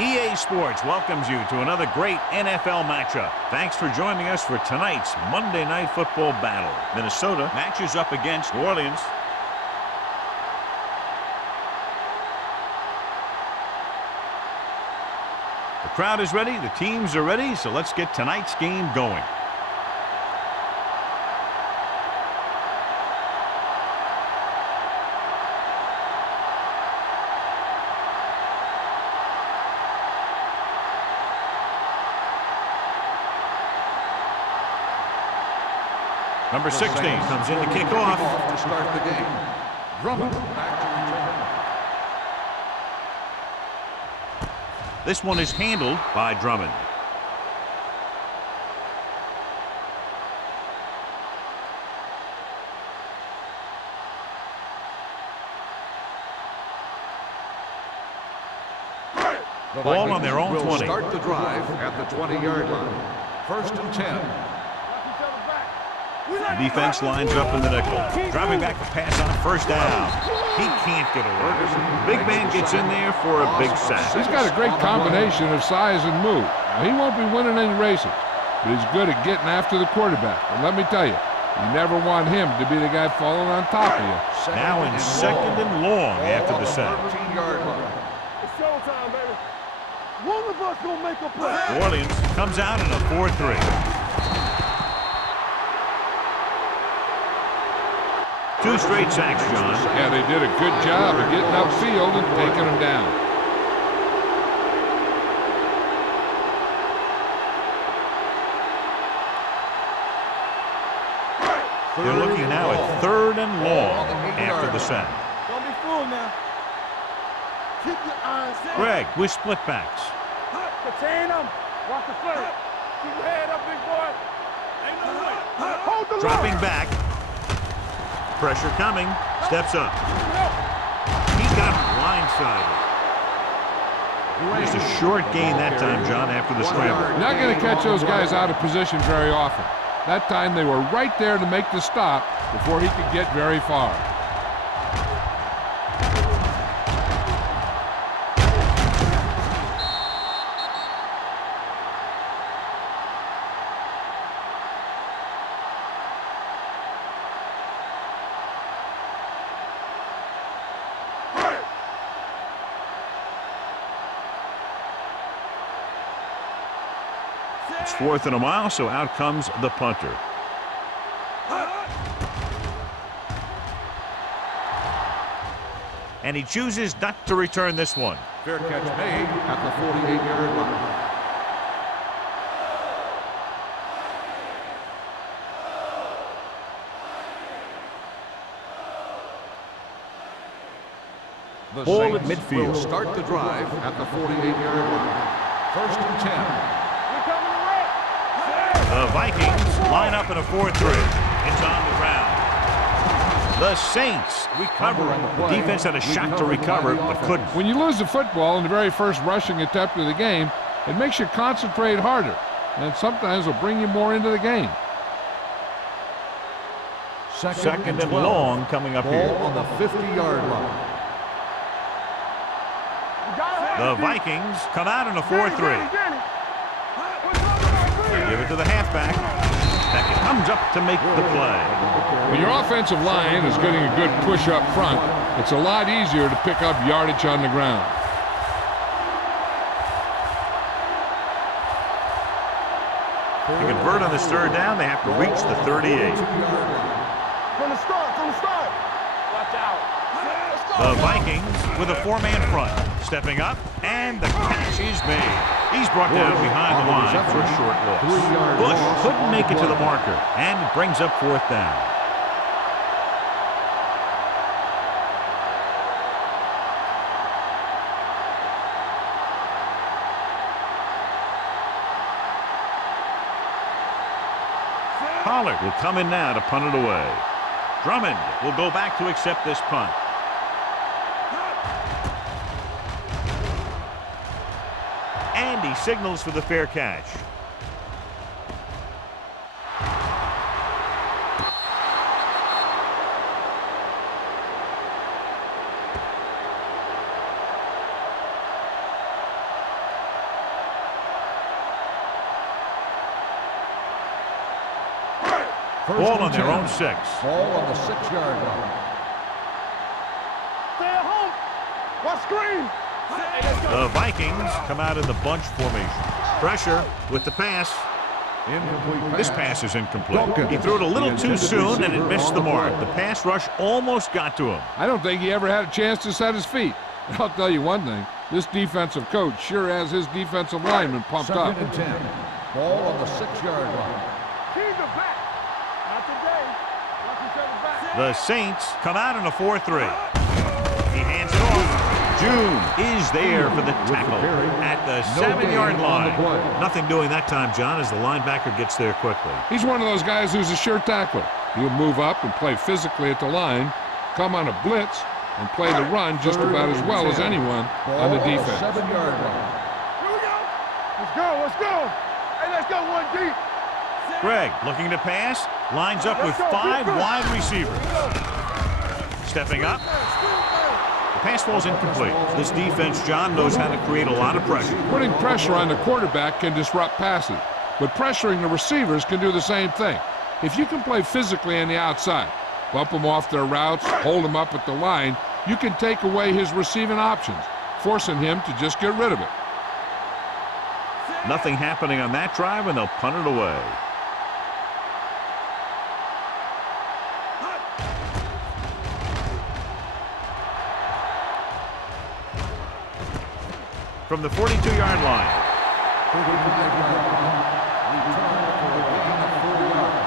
EA Sports welcomes you to another great NFL matchup. Thanks for joining us for tonight's Monday Night Football battle. Minnesota matches up against New Orleans. The crowd is ready, the teams are ready, so let's get tonight's game going. Number 16 comes in to kick off. To start the game. Drummond back to return. This one is handled by Drummond. Ball on their own 20. Will start the drive at the 20-yard line. 1st and 10. The defense lines up in the nickel. Driving back to pass on 1st down. He can't get away. Big man gets in there for a big sack. He's got a great combination of size and move. Now, he won't be winning any races, but he's good at getting after the quarterback. And let me tell you, you never want him to be the guy falling on top of you. Now in 2nd and long after the sack. 13-yard line. It's showtime, baby. One of us gonna make a play. New Orleans comes out in a 4-3. Two straight sacks, John. Yeah, they did a good job of getting upfield and taking them down. They're looking now at 3rd and long after the sack. Don't be fooled now. Keep your eyes down. Greg with split backs. Contain them. Watch the play. Keep your head up, big boy. Ain't no way. Hold the Dropping line. back. Pressure coming. Steps up. He got blindsided. Just a short gain that time, John, after the scramble. You're not going to catch those guys out of position very often. That time they were right there to make the stop before he could get very far. It's 4th and a mile, so out comes the punter. And he chooses not to return this one. Fair catch made at the 48-yard line. The Ball at Saints midfield. will start the drive at the 48-yard line. 1st and 10. The Vikings line up in a 4-3. It's on the ground. The Saints recover. The defense had a shot to recover, but couldn't. When you lose the football in the very first rushing attempt of the game, it makes you concentrate harder, and sometimes will bring you more into the game. 2nd and long coming up here. Ball on the 50-yard line. The Vikings come out in a 4-3. They give it to the halfback. That comes up to make the play. When your offensive line is getting a good push up front, it's a lot easier to pick up yardage on the ground. To convert on this 3rd down, they have to reach the 38. From the start. Watch out. The Vikings with a 4-man front. Stepping up, and the catch is made. He's brought down behind the line for a short loss. Bush couldn't make it to the marker, and it brings up 4th down. Pollard will come in now to punt it away. Drummond will go back to accept this punt. And he signals for the fair catch. Ball on their own 6. Ball on the 6-yard line. Stay at home. Watch screen. The Vikings come out in the bunch formation. Pressure with the pass. Incomplete This pass is incomplete. He threw it a little too soon and it missed the mark. The pass rush almost got to him. I don't think he ever had a chance to set his feet. I'll tell you one thing. This defensive coach sure has his defensive lineman pumped up. 2nd and 10. Ball on the 6-yard line. Keys are back. Not today. Watch each other back. The Saints come out in a 4-3. He hands it off. June is there for the tackle at the 7-yard line. Nothing doing that time, John, as the linebacker gets there quickly. He's one of those guys who's a sure tackler. He'll move up and play physically at the line, come on a blitz, and play the run just about as well as anyone on the defense. 7-yard line. Here we go. Let's go. Let's go. Hey, let's go one deep. Greg looking to pass, lines up with 5 wide receivers. Stepping up. The pass falls incomplete. This defense, John, knows how to create a lot of pressure. Putting pressure on the quarterback can disrupt passes, but pressuring the receivers can do the same thing. If you can play physically on the outside, bump them off their routes, hold them up at the line, you can take away his receiving options, forcing him to just get rid of it. Nothing happening on that drive, and they'll punt it away. From the 42-yard line. 35-yard line. Return for a gain of 4 yards.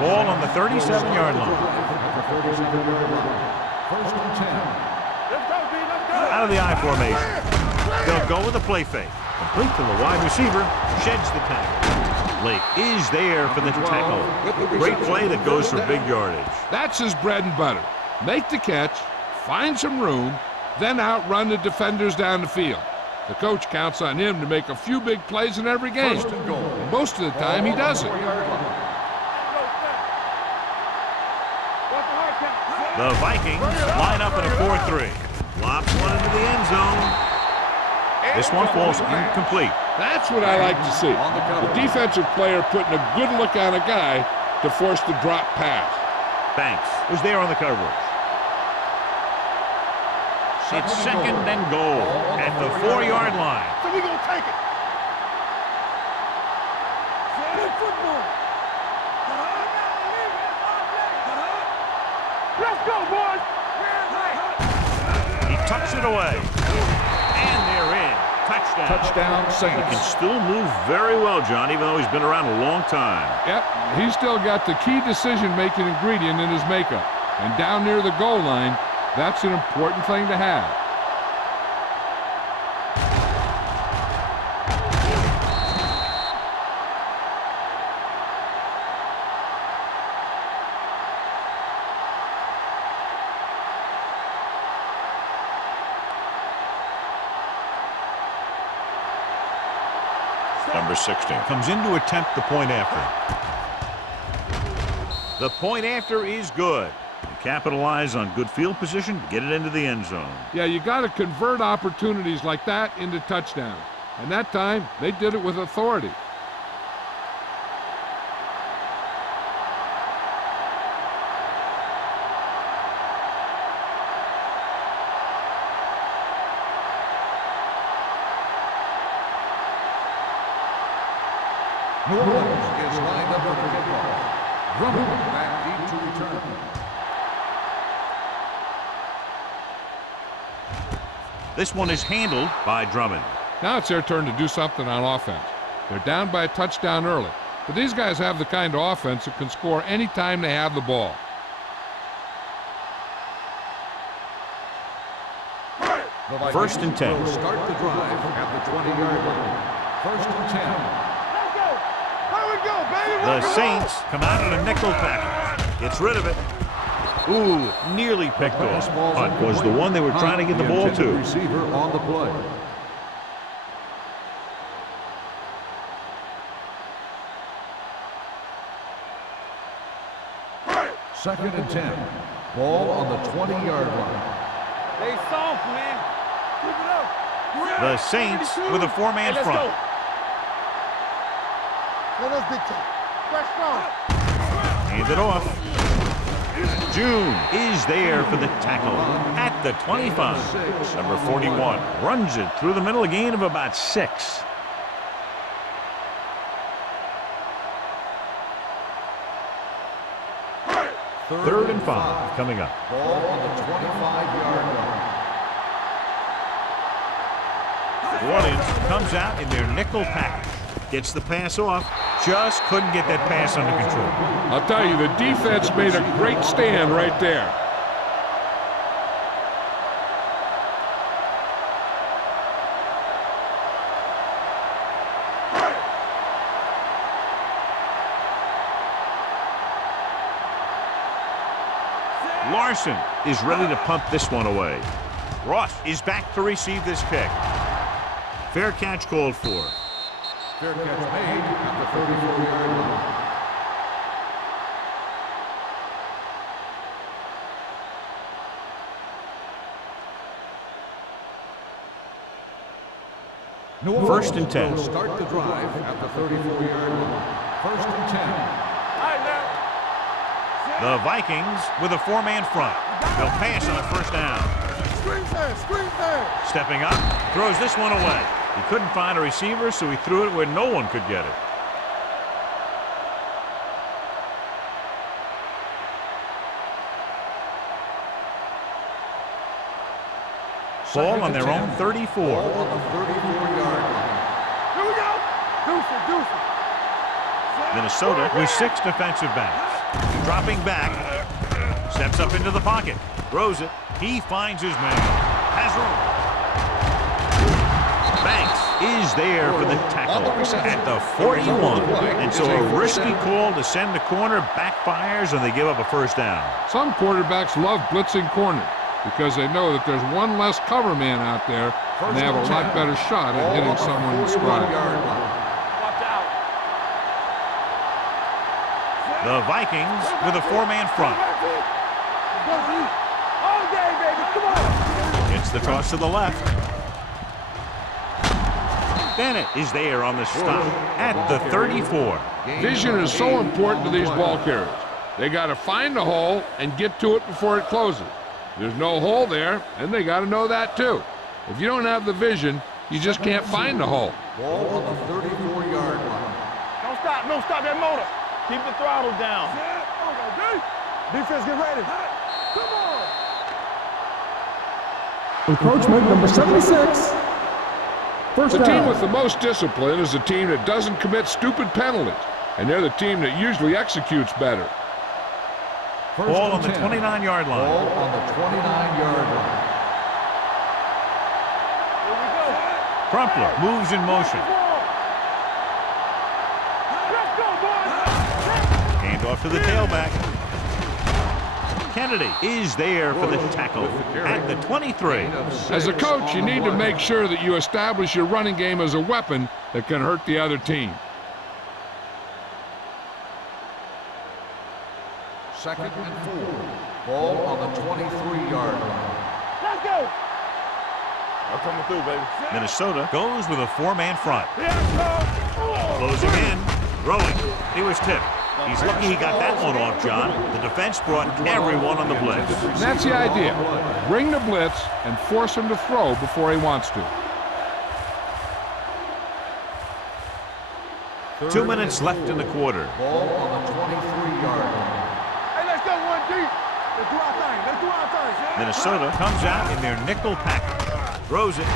Ball on the 37-yard line. At the 37-yard line. 1st and 10. Let's go, D. Let's go. Out of the I formation. They'll go with a play fake. Complete to the wide receiver. Sheds the tackle. Blake is there for the tackle. Great play that goes for big yardage. That's his bread and butter. Make the catch, find some room, then outrun the defenders down the field. The coach counts on him to make a few big plays in every game. 1st and goal. And most of the time, he does it. 4-yard line. The Vikings line up in a 4-3. Lobs one into the end zone. This one falls incomplete. That's what I like to see. The defensive player putting a good look on a guy to force the drop pass. Banks was there on the coverage. It's 2nd and goal at the 4-yard line. So we gonna take it. Good football. Let's go, boys. He tucks it away. And they're in. Touchdown. Touchdown, He Saints. can still move very well, John, even though he's been around a long time. Yep, he's still got the key decision-making ingredient in his makeup. And down near the goal line, that's an important thing to have. Number 16 comes in to attempt the point after. The point after is good. Capitalize on good field position, get it into the end zone. Yeah, you got to convert opportunities like that into touchdowns. And that time, they did it with authority. New Orleans is lined up for the kickoff. Drummond back deep to return. This one is handled by Drummond. Now it's their turn to do something on offense. They're down by a touchdown early. But these guys have the kind of offense that can score any time they have the ball. The Vikings 1st and 10. will start the drive at the 20-yard line. 1st and 10. Let's go. Here we go, baby. The Saints come out in a nickel tackle. Gets rid of it. Ooh, nearly picked off. Hunt was the one they were trying to get the ball to. Receiver on the play. Second and 10. Ball on the 20-yard line. They soft, man. The Saints with a four-man front. Let us dictate. Fresh strong. Hand it off. June is there for the tackle at the 25. Number 41 runs it through the middle, a gain of about 6. Third and 5 coming up. Ball on the 25-yard line. Warriors comes out in their nickel package. Gets the pass off. Just couldn't get that pass under control. I'll tell you, the defense made a great stand right there. Larson is ready to punt this one away. Ross is back to receive this kick. Fair catch called for. Fair catch made at the 34-yard line. First and 10. Start the drive at the 34-yard line. First and 10. The Vikings with a four-man front. They'll pass on a first down. Screen pass, screen pass. Stepping up, throws this one away. He couldn't find a receiver, so he threw it where no one could get it. Ball on their own 34. Ball on the 34-yard line. Here we go. Deuce it. Minnesota with 6 defensive backs. Dropping back. Steps up into the pocket. Throws it. He finds his man. Has room. Banks is there for the tackle at the 41. And so a risky call to send the corner backfires, and they give up a first down. Some quarterbacks love blitzing corners because they know that there's one less cover man out there, and they have a lot better shot at hitting someone in stride. Watch out. The Vikings with a four-man front. All day, baby. Come on. Gets the toss to the left. Bennett is there on the stop at the 34. Vision is so important to these ball carriers. They got to find the hole and get to it before it closes. There's no hole there, and they got to know that too. If you don't have the vision, you just can't find the hole. Ball on the 34-yard line. Don't stop that motor. Keep the throttle down. Defense, get ready. Come on. Encroachment number 76. First The down. team with the most discipline is the team that doesn't commit stupid penalties, and they're the team that usually executes better. Ball on the 29-yard line. Ball on the 29-yard line. Here we go. Crumpler moves in motion. Let's go, boys. Hand off to the tailback. Kennedy is there for the tackle at the 23. As a coach, you need to make sure that you establish your running game as a weapon that can hurt the other team. Second and 4. Ball on the 23-yard line. Let's go. I'm coming through, baby. Minnesota goes with a four-man front. Yeah, Closing in, throwing. He was tipped. He's lucky he got that one off, John. The defense brought everyone on the blitz. And that's the idea. Bring the blitz and force him to throw before he wants to. 2 minutes left in the quarter. Ball on the 23-yard line. Hey, let's go, 1D. Let's do our thing. Minnesota comes out in their nickel package. Throws it.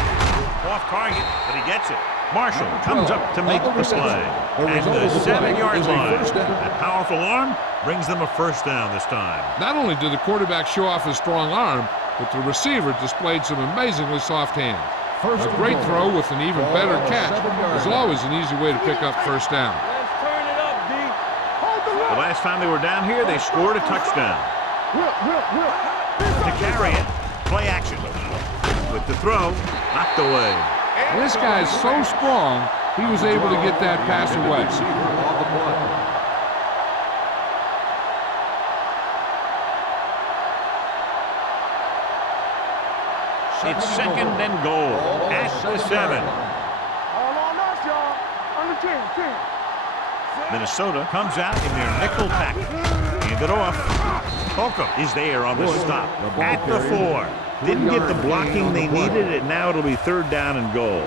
Off target, but he gets it. Marshall comes up to make the play. At the 7-yard line. That powerful arm brings them a first down this time. Not only did the quarterback show off his strong arm, but the receiver displayed some amazingly soft hands. A great throw with an even better catch is always an easy way to pick up first down. Let's turn it up, D. Hold the The last time they were down here, they scored a touchdown. To carry it, play action. With the throw, knocked away. This guy's so strong, he was able to get that pass away. It's second and goal at the 7. All on us, y'all. Under 10. Minnesota comes out in their nickel package. Hand it off. Holcomb is there on the stop at the 4. Didn't get the blocking they needed, and now it'll be third down and goal.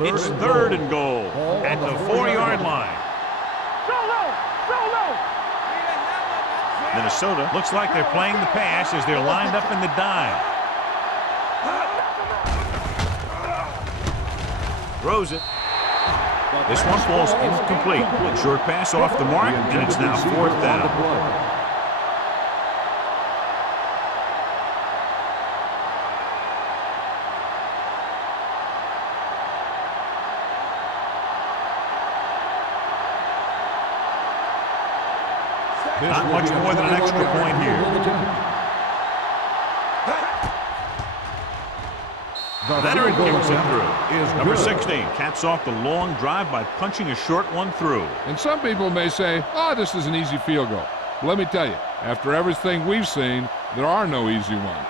It's third and goal at the 4-yard line. Minnesota looks like they're playing the pass as they're lined up in the dime. Throws it. This one falls incomplete. Short pass off the mark, and it's now fourth down. Not much more than an extra point here. Veteran kicks it through. Number 16 caps off the long drive by punching a short one through. And some people may say, oh, this is an easy field goal. But let me tell you, after everything we've seen, there are no easy ones.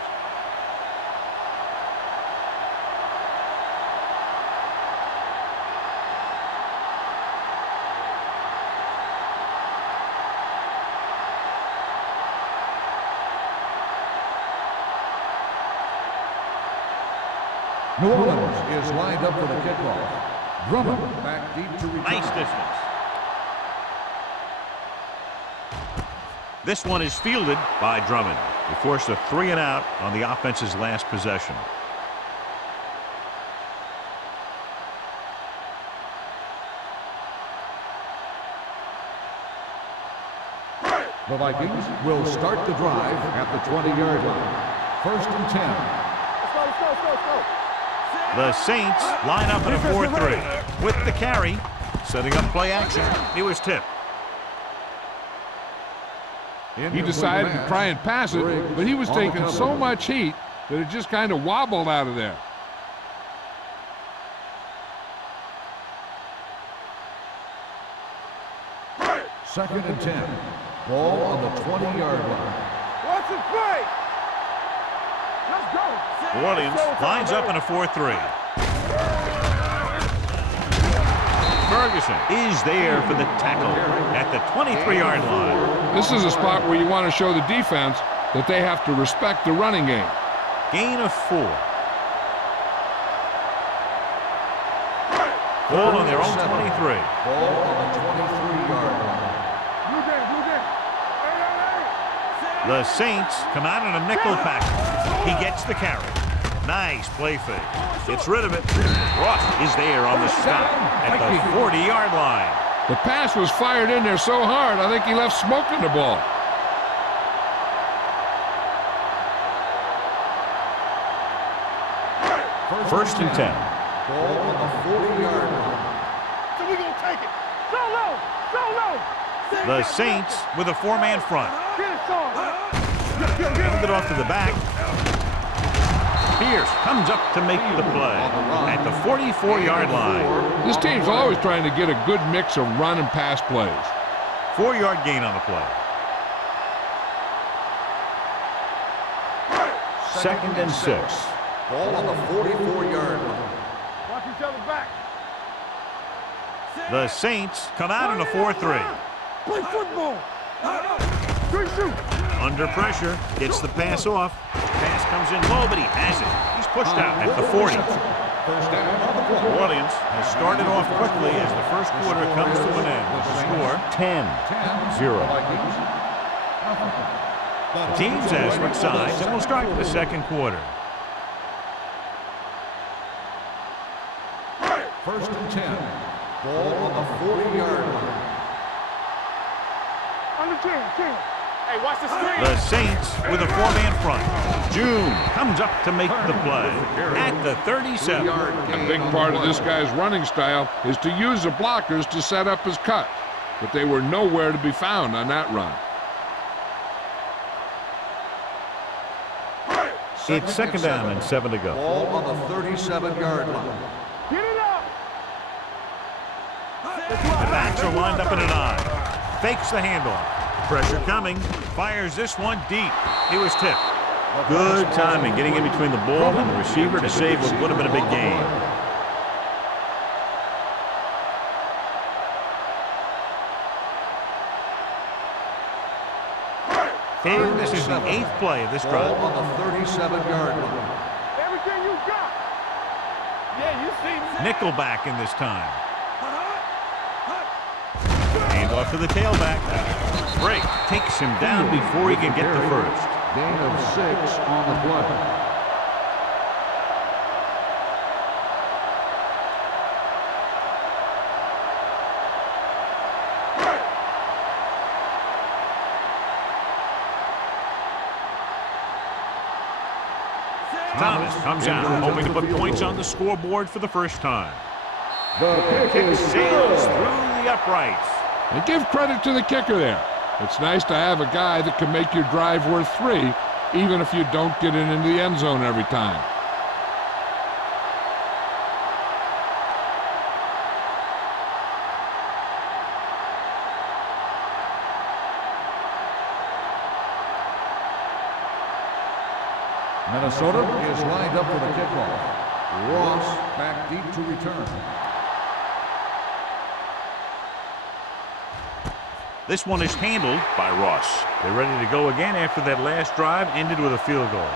New Orleans is lined up for the kickoff. Drummond back deep to return. Nice distance. This one is fielded by Drummond. He forced a 3-and-out on the offense's last possession. The Vikings will start the drive at the 20-yard line. First and 10. Let's go. The Saints line up in a 4-3 with the carry, setting up play action. He was tipped. He decided to try and pass it, but he was taking so much heat that it just kind of wobbled out of there. Second and 10. Ball on the 20-yard line. Watch the play. Let's go. New Orleans lines up in a 4-3. Ferguson is there for the tackle at the 23-yard line. This is a spot where you want to show the defense that they have to respect the running game. Gain of 4. Ball on their own 23. Ball on the 23-yard line. The Saints come out in a nickel package. He gets the carry. Nice play fake. Gets rid of it. Ross is there on the stop at the 40-yard line. The pass was fired in there so hard, I think he left smoke in the ball. First and 10. Ball on the 40-yard line. So we're going to take it. So low. The Saints with a 4-man front. Get it, son. Hand it off to the back. Pierce comes up to make the play at the 44-yard line. This team's always trying to get a good mix of run and pass plays. 4-yard gain on the play. Second and 6. Ball on the 44-yard line. Watch each other back. The Saints come out in a 4-3. Play football. Three shoot. Under pressure, gets the pass off. Pass comes in low, but he has it. He's pushed out at the 40. First down on the play. New Orleans has started off quickly as the first quarter comes to an end. With the score 10-0. The teams have switched sides, and we'll start the second quarter. First and 10. Ball on the 40-yard line. Under 10. Hey, watch the screen. The Saints with a 4-man front. June comes up to make the play at the 37. A big part of this guy's running style is to use the blockers to set up his cut, but they were nowhere to be found on that run. It's second down and 7 to go. Ball on the 37-yard line. Get it up. The backs are lined up in a 9. Fakes the handoff. Pressure coming. Fires this one deep. He was tipped. Good timing getting in between the ball and the receiver to save what would have been a big gain. And this is the 8th play of this drive. Ball on the 37-yard line. Everything you got. Yeah, you see me. Nickelback in this time. Hand off to the tailback. Break takes him down before he can get the first. Gain of 6 on the play. Thomas comes out, hoping to put points on the scoreboard for the first time. The Kick sails through the uprights. And give credit to the kicker there. It's nice to have a guy that can make your drive worth 3, even if you don't get it into the end zone every time. Minnesota is lined up for the kickoff. Ross back deep to return. This one is handled by Ross. They're ready to go again after that last drive ended with a field goal.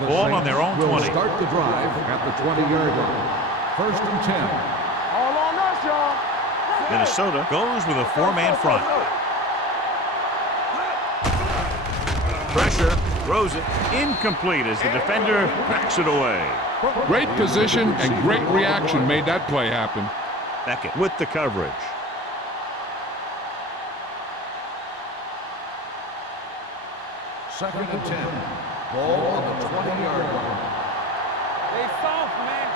The Ball on Saints their own will 20. Start the drive at the 20-yard line. 1st and 10. All on us, y'all. Minnesota goes with a 4-man front. Pressure, throws it, incomplete as the defender backs it away. Great position and great reaction made that play happen. Beckett with the coverage. Second and 10. Ball on the 20-yard line. They soft, man.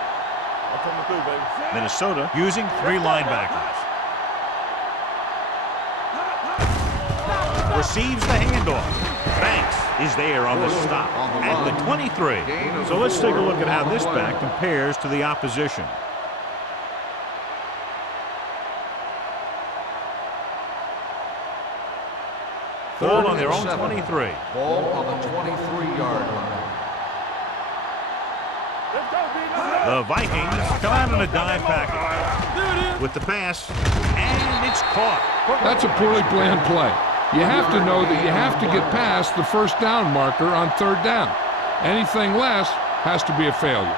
I'm coming through, baby. Minnesota using 3 linebackers. Receives the handoff. Banks is there on the stop at the 23. So let's take a look at how this back compares to the opposition. Ball on their own 23. Ball on the 23-yard line. Let's go, B. The Vikings come out on a dime package with the pass, and it's caught. That's a poorly planned play. You have to know that you have to get past the first down marker on 3rd down. Anything less has to be a failure.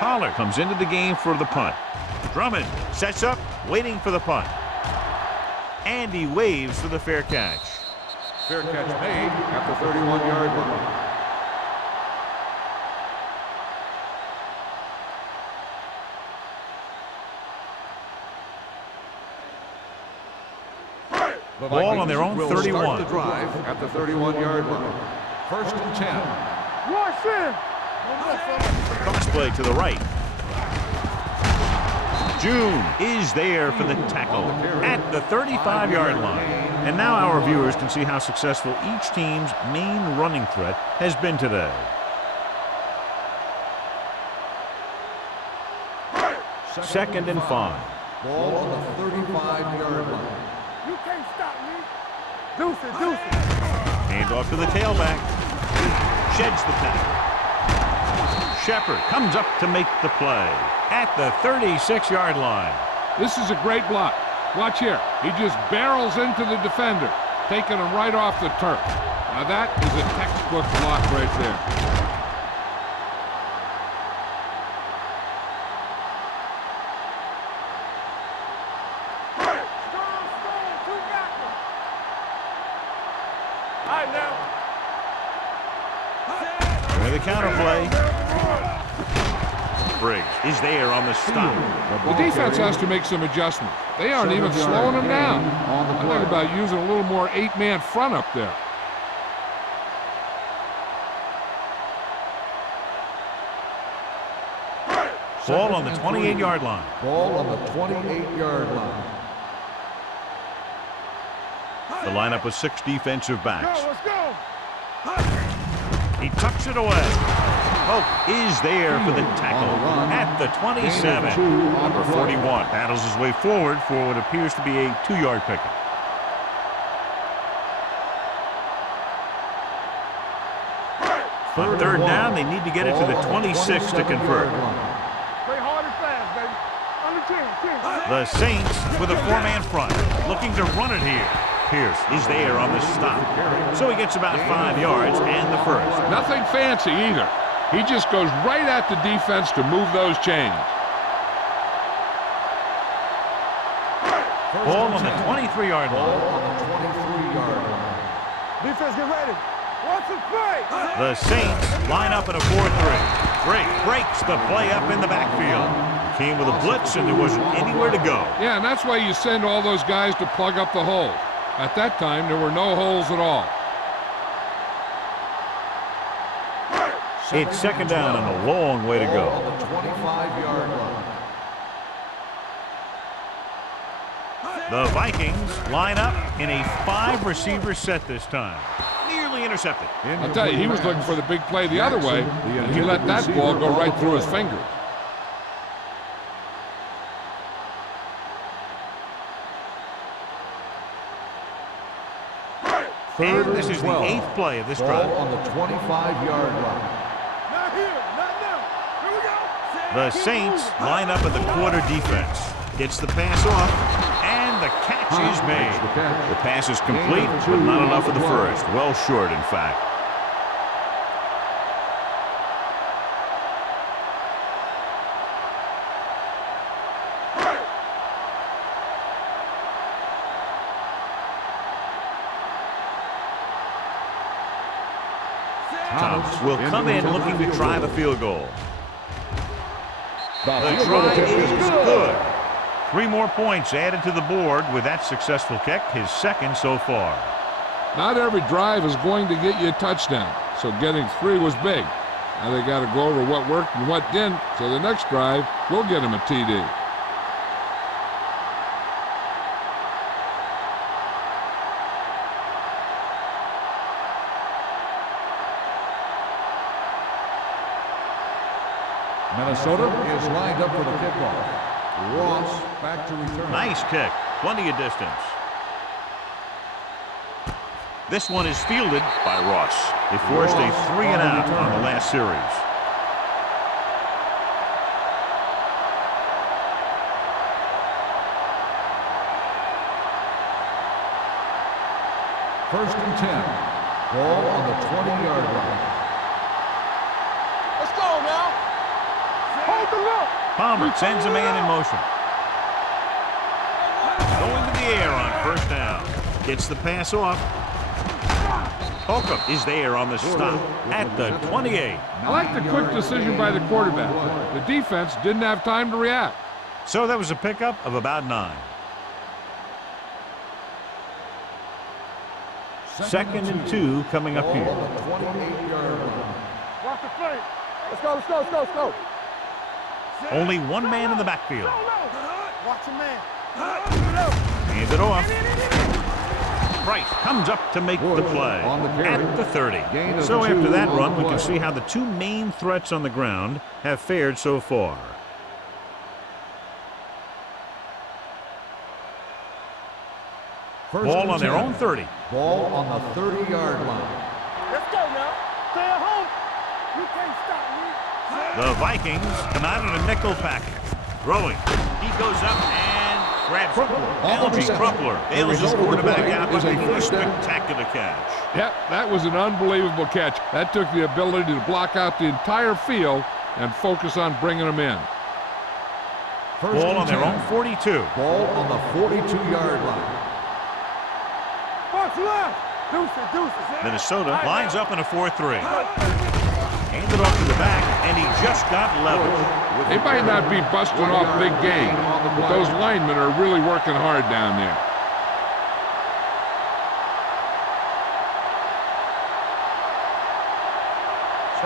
Pollard comes into the game for the punt. Drummond sets up, waiting for the punt. And he waves for the fair catch. Fair catch made at the 31-yard line. The Ball on their own will 31. Start the drive at the 31-yard line. 1st and 10. Rush in. Cross play to the right. June is there for the tackle at the 35-yard line. And now our viewers can see how successful each team's main running threat has been today. Second and 5. Ball on the 35-yard line. You can't stop me. Deuce it, deuce it. Hand off to the tailback. Sheds the tackle. Shepard comes up to make the play at the 36-yard line. This is a great block. Watch here. He just barrels into the defender, taking him right off the turf. Now that is a textbook block right there. The counter play. Briggs is there on the stop. The defense has to make some adjustments. They aren't even slowing him down. I think about using a little more 8-man front up there. Ball on the 28-yard line. Ball on the 28-yard line. The lineup with 6 defensive backs. Let's go. He tucks it away. Polk is there for the tackle at the 27. Number 41 battles his way forward for what appears to be a 2-yard pickup. On third down, they need to get it to the 26 to convert. Play hard and fast, baby. Under 10. The Saints with a 4-man front, looking to run it here. Pierce is there on the stop. So he gets about 5 yards and the first. Nothing fancy either. He just goes right at the defense to move those chains. Ball on the 23-yard line. Defense, get ready. Watch the play. The Saints line up in a 4-3. Drake breaks the play up in the backfield. He came with a blitz and there wasn't anywhere to go. Yeah, and that's why you send all those guys to plug up the holes. At that time, there were no holes at all. It's second down and a long way to go. On the 25-yard line. The Vikings line up in a 5-receiver set this time. Nearly intercepted. I'll tell you, he was looking for the big play the other way, and he let that ball go right through his fingers. And this is the 8th play of this drive. Ball on the 25-yard line. Not here. Not now. Here we go. The Saints line up in the quarter defense. Gets the pass off, and the catch is made. The pass is complete, but not enough for the first. Well short, in fact. Thomas will come in looking to try the field goal. The try is good. 3 more points added to the board with that successful kick, his second so far. Not every drive is going to get you a touchdown, so getting 3 was big. Now they got to go over what worked and what didn't, so the next drive will get him a TD. Minnesota is lined up for the kickoff. Ross back to return. Nice kick. Plenty of distance. This one is fielded by Ross. They forced a 3-and-out on the last series. First and 10. Ball on the 20-yard line. Let's go now. Hold the look. Palmer sends a man in motion. Going to the air on first down. Gets the pass off. Holcomb is there on the stop at the 28. I like the quick decision by the quarterback. The defense didn't have time to react. So that was a pickup of about 9. Second and 2 coming up here. Watch the play. Let's go, let's go, let's go, let's go. Only 1 man in the backfield. Watch a man. Hands it off. Price comes up to make the play at the 30. So after that run, we can see how the 2 main threats on the ground have fared so far. Ball on their own 30. Ball on the 30-yard line. Let's go now. Stay at home. You can't stop me. The Vikings come out in a nickel package. Throwing. He goes up and grabs it. Algie Crumpler bails his quarterback out by making a spectacular catch. Yep, that was an unbelievable catch. That took the ability to block out the entire field and focus on bringing them in. Ball on their own 42. Ball on the 42-yard line. Box left. Deuces. Minnesota lines up in a 4-3. Handed off to the back, and he just got leveled. They might not be busting off big game, but those linemen are really working hard down there.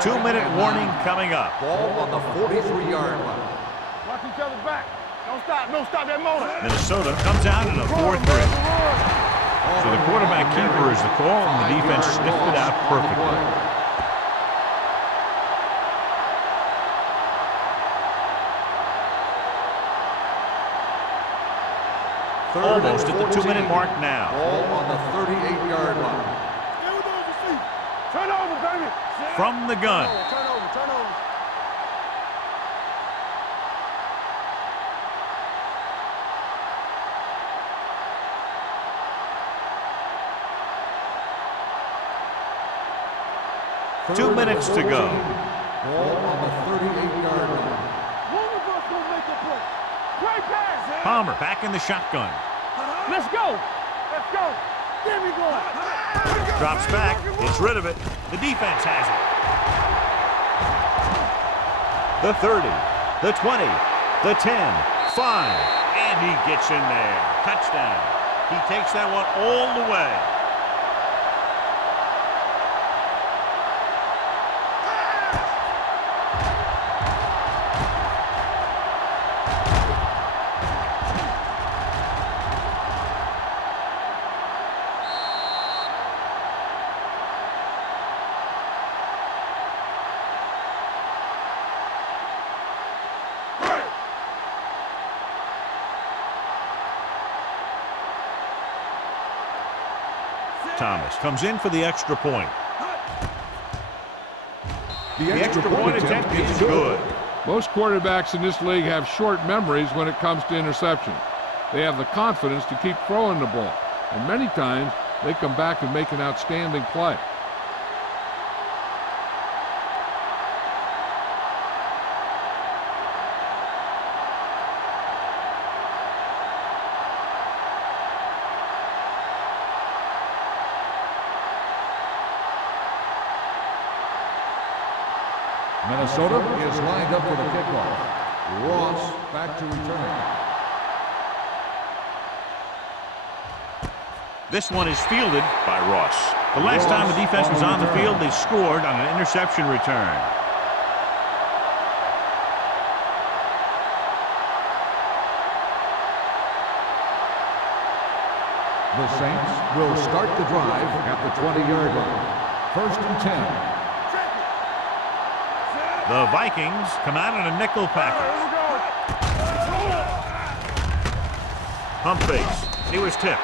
Two-minute warning coming up. Ball on the 43-yard line. other back. Don't stop that motor. Minnesota comes out in a 4-3. So the quarterback keeper is the call, and the defense sniffed it out perfectly. Almost at the 2-minute mark now. Ball on the 38-yard line. Turn over, baby. From the gun. Turn over. Two minutes to go. Ball on the 38-yard line. One of us will make a play. Great pass. Palmer back in the shotgun. Let's go. Get me going. Drops back. Gets rid of it. The defense has it. The 30. The 20. The 10. 5. And he gets in there. Touchdown. He takes that one all the way. Thomas comes in for the extra point. The extra point attempt is good. Most quarterbacks in this league have short memories when it comes to interception. They have the confidence to keep throwing the ball, and many times they come back and make an outstanding play. Minnesota is lined up for the kickoff. Ross back to return. This one is fielded by Ross. The last time the defense was on the field, they scored on an interception return. The Saints will start the drive at the 20-yard line. 1st and 10. The Vikings come out in a nickel package. Hump face. He was tipped.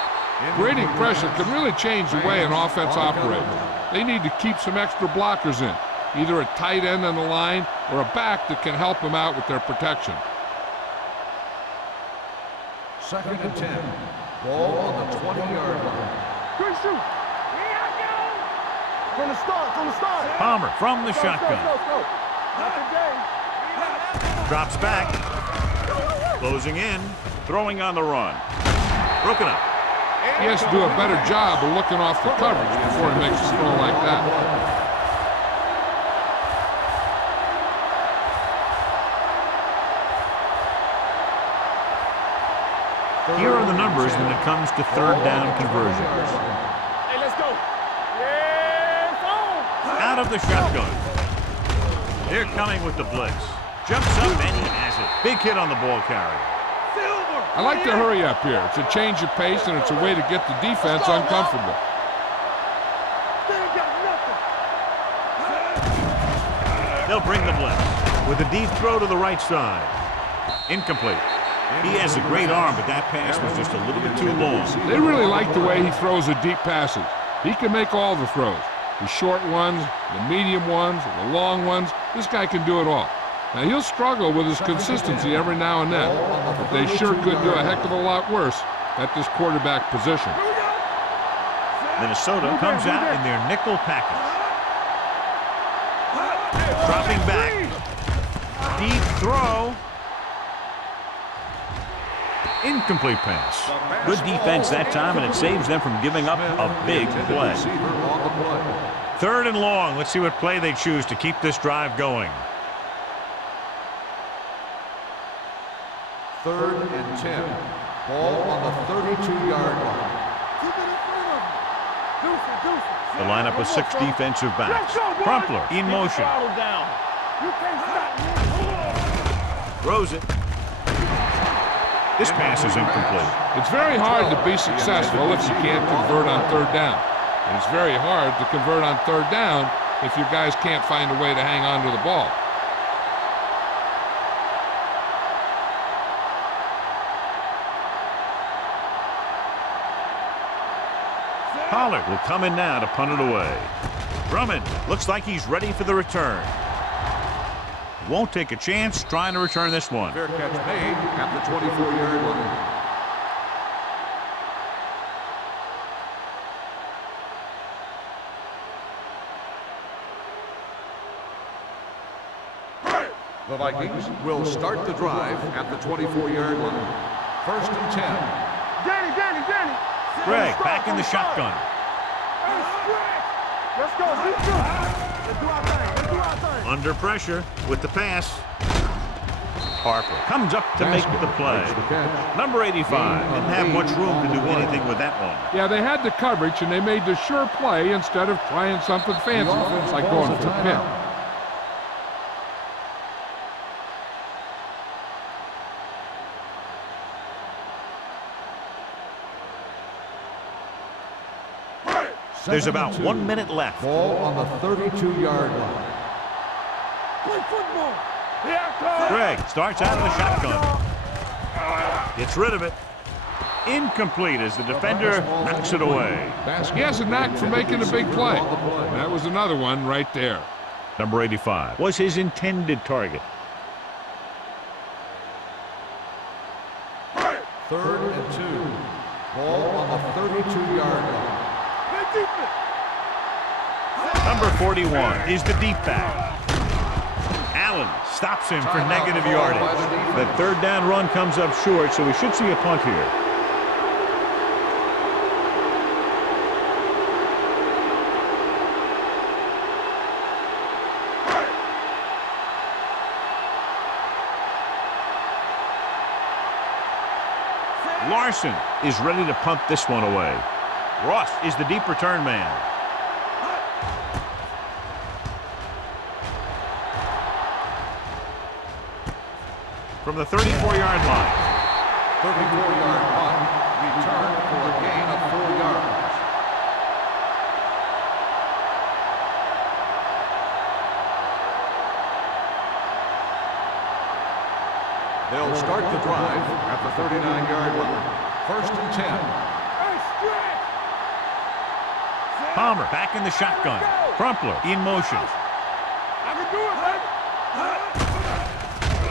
Grading pressure can really change the way an offense operates. They need to keep some extra blockers in, either a tight end on the line or a back that can help them out with their protection. 2nd and 10. Ball on the 20-yard line. Good shoot. From the start. Palmer from the shotgun. Go. Not today. Drops back. Closing in. Throwing on the run. Broken up. He has to do a better job of looking off the coverage before he makes a throw like that. Here are the numbers when it comes to third down conversions. Hey, let's go. Yeah, Out of the shotgun. They're coming with the blitz. Jumps up and he has it. Big hit on the ball carrier. I like to hurry up here. It's a change of pace, and it's a way to get the defense uncomfortable. They'll bring the blitz with a deep throw to the right side. Incomplete. He has a great arm, but that pass was just a little bit too long. They really like the way he throws the deep passes. He can make all the throws. The short ones, the medium ones, the long ones. This guy can do it all. Now, he'll struggle with his consistency every now and then, but they sure could do a heck of a lot worse at this quarterback position. Minnesota comes out in their nickel package. Dropping back. Deep throw. Incomplete pass. Good defense that time, and it saves them from giving up a big play. 3rd and long. Let's see what play they choose to keep this drive going. 3rd and 10. Ball on the 32-yard line. The lineup of 6 defensive backs. Crumpler in motion. Throws it. This pass is incomplete. It's very hard to be successful if you can't convert on third down. And it's very hard to convert on third down if your guys can't find a way to hang on to the ball. Pollard will come in now to punt it away. Drummond looks like he's ready for the return. Won't take a chance trying to return this one. Fair catch made at the 24-yard line. The Vikings will start the drive at the 24-yard line. First and 10. Danny. Greg back in the shotgun. Let's go. Let's do our thing. Under pressure with the pass. Harper comes up to make the play. Number 85 didn't have much room to do anything with that one. Yeah, they had the coverage, and they made the sure play instead of trying something fancy, like going for a pick. There's about 1 minute left. Ball on the 32-yard line. Play football. Greg starts out of the shotgun. Gets rid of it. Incomplete as the defender knocks it away. He has a knack for making a big play. That was another one right there. Number 85 was his intended target. Third and 2. Ball on the 32-yard line. Number 41 is the deep back. Allen stops him for negative yardage. The third down run comes up short, so we should see a punt here. Larson is ready to punt this one away. Ross is the deep return man. From the 34-yard line. 34-yard punt. Return for a gain of 4 yards. They'll start the drive at the 39-yard line. First and 10. Palmer back in the shotgun. Crumpler in motion. I can do it, baby.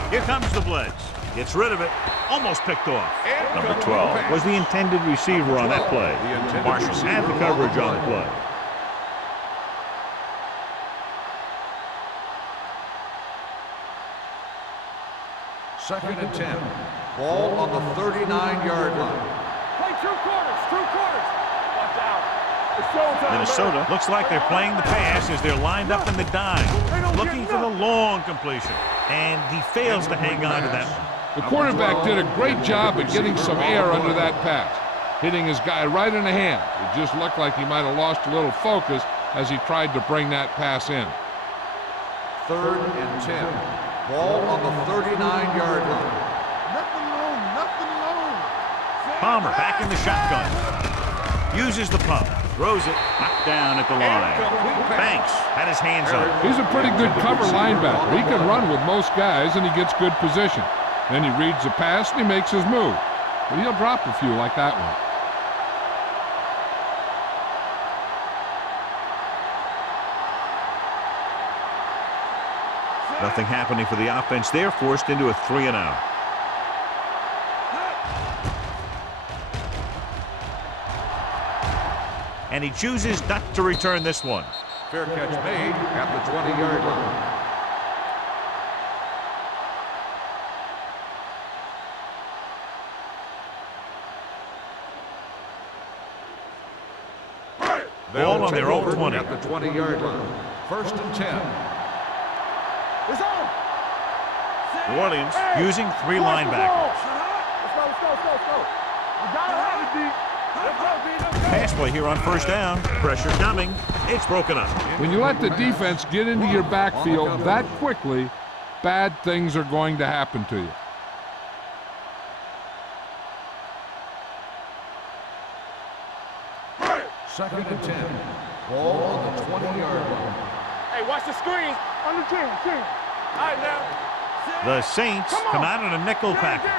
Here comes the blitz. Gets rid of it. Almost picked off. Number 12 was the intended receiver on that play. Marshall had the coverage on the play. Second and 10. Ball on the 39-yard line. Play two quarters. Watch out. It's showtime, Minnesota baby. looks like they're playing the pass as they're lined up in the dime, looking for the long completion. And he fails to hang on to that one. The quarterback did a great job of getting some air under that pass, hitting his guy right in the hand. It just looked like he might have lost a little focus as he tried to bring that pass in. Third and 10. Ball on the 39-yard line. Nothing long. Palmer back in the shotgun. Uses the pump. Throws it. Knocked down at the line. Banks had his hands up. He's a pretty good cover linebacker. He can run with most guys, and he gets good position. Then he reads the pass, and he makes his move. But he'll drop a few like that one. Nothing happening for the offense there, forced into a 3-and-out. And he chooses not to return this one. Fair catch made at the 20-yard line. Ball on their own Over 20. at the 20-yard line. First and 10. It's on. New Orleans using 3 linebackers. Let's go. You gotta have it, D. Let's go, D. Pass play here on first down. Pressure coming. It's broken up. When you let the defense get into your backfield that quickly, bad things are going to happen to you. Second and 10. Ball on the 20-yard line. Hey, watch the screen. Under 10, 10. All right, now. The Saints come out in a nickel package.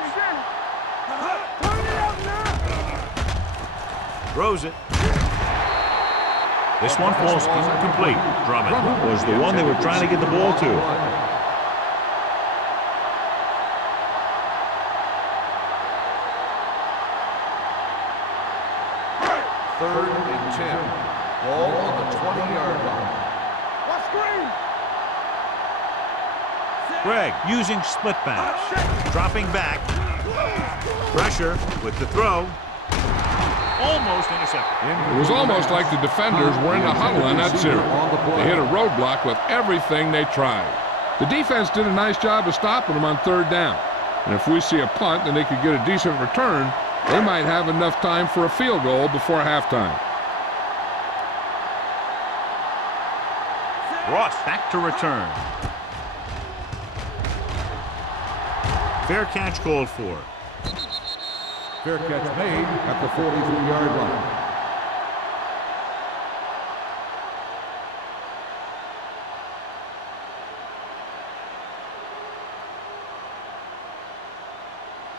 Turn it up now. Throws it. This one falls incomplete. Drummond was the one they were trying to get the ball to. Third and 10. Ball on the 20-yard line. Watch screen. Greg using split bounce. Dropping back. Pressure with the throw. Almost intercepted. It was almost like the defenders were in a huddle in that series. They hit a roadblock with everything they tried. The defense did a nice job of stopping them on third down. And if we see a punt and they could get a decent return, they might have enough time for a field goal before halftime. Ross back to return. Fair catch called for. Fair catch made at the 43-yard line.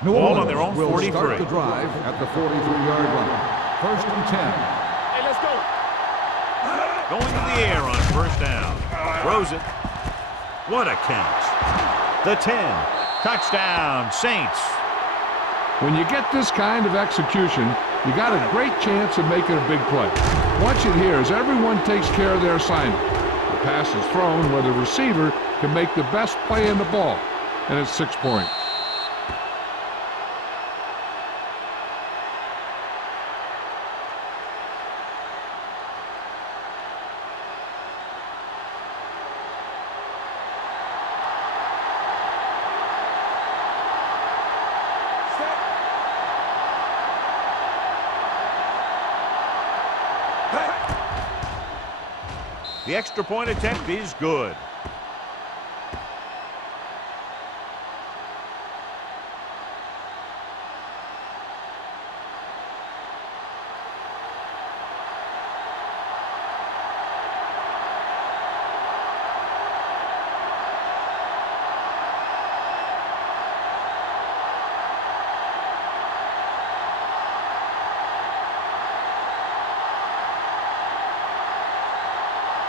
Ball on their own will 43. Start the drive at the 43-yard line. First and 10. Hey, let's go. Going to the air on first down. Throws it. What a catch. The 10. Touchdown, Saints. When you get this kind of execution, you got a great chance of making a big play. Watch it here as everyone takes care of their assignment. The pass is thrown where the receiver can make the best play in the ball, and it's 6 points. The extra point attempt is good.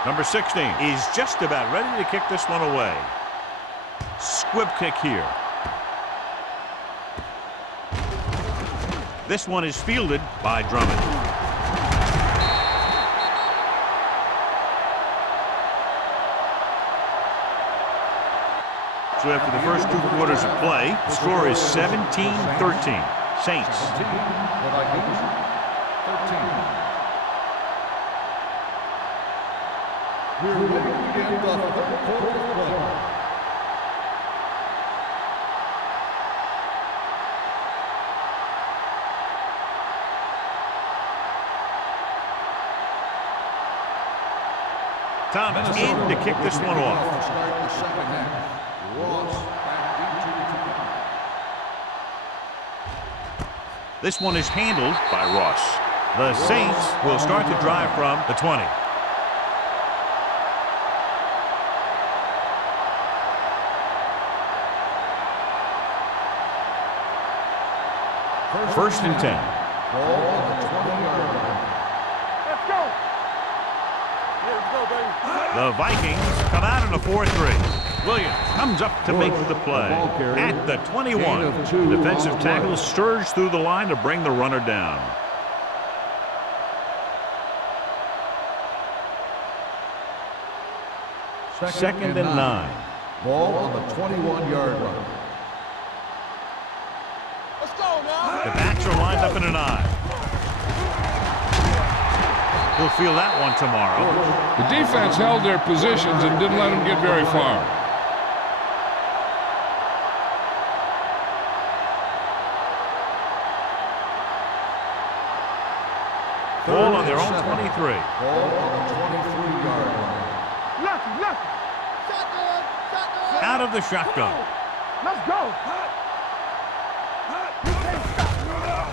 Number 16 is just about ready to kick this one away. Squib kick here. This one is fielded by Drummond. So after the first 2 quarters of play, the score is 17-13. Saints. 17. The Vikings. 13. We're ready to begin the third quarter of play. Thomas in to kick this one off. Start the second half. Ross back into the This one is handled by Ross. The Saints will start to drive from the 20. First and 10. ball on the 20-yard line. Let's go. Yeah, let's go, baby. The Vikings come out in a 4-3. Williams comes up to make the play at the 21. Defensive tackle surge through the line to bring the runner down. Second and 9. Ball on the 21-yard line. Let's go now. The backs are lined up in an eye. He'll feel that one tomorrow. The defense held their positions and didn't let them get very far. Ball on their own 23. Ball on the 23-yard line. Lucky. Shotgun. Out of the shotgun. Let's go.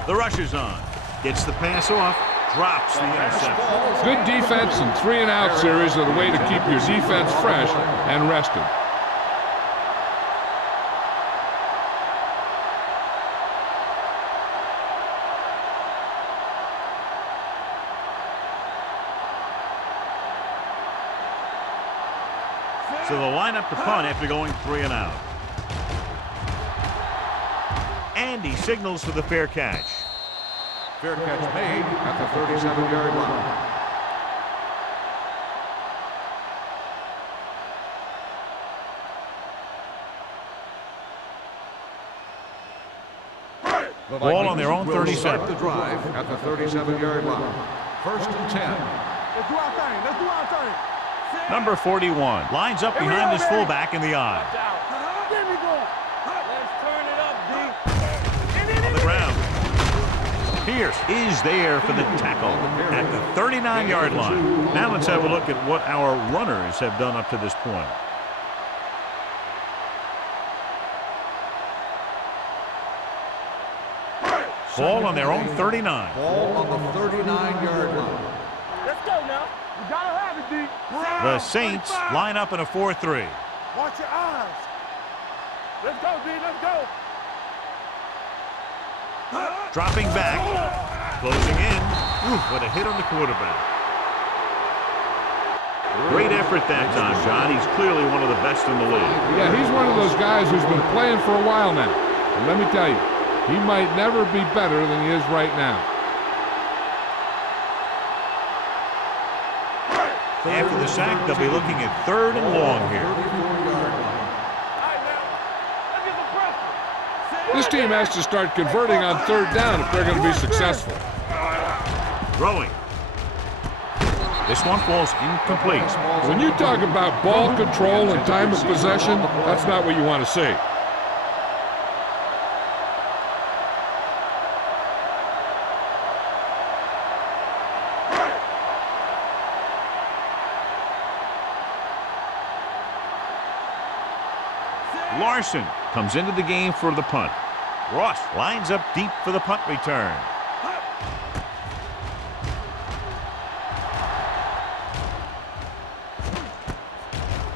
The rush is on. Gets the pass off. drops the interception. Good defense and 3-and-out series are the way to keep your defense fresh and rested. So they'll line up to punt after going 3-and-out. And he signals for the fair catch. Fair catch made at the 37-yard line. Ball on their own 37. The drive at the 37-yard line. 1st and 10. Let's do our thing. Let's do our thing. Number 41 lines up behind his fullback in the eye. There we go. Let's turn it up, D. On the ground. Pierce is there for the tackle at the 39-yard line. Now let's have a look at what our runners have done up to this point. Ball on their own 39. Ball on the 39-yard line. Let's go now. You gotta have it, D. The Saints line up in a 4-3. Watch your eyes. Let's go, D. Let's go. Dropping back. Closing in. What a hit on the quarterback. Great effort that time, John. He's clearly one of the best in the league. Yeah, he's one of those guys who's been playing for a while now. And let me tell you, he might never be better than he is right now. After the sack, they'll be looking at 3rd and long here. This team has to start converting on 3rd down if they're going to be successful. Throwing. This one falls incomplete. When you talk about ball control and time of possession, that's not what you want to see. Larson comes into the game for the punt. Ross lines up deep for the punt return.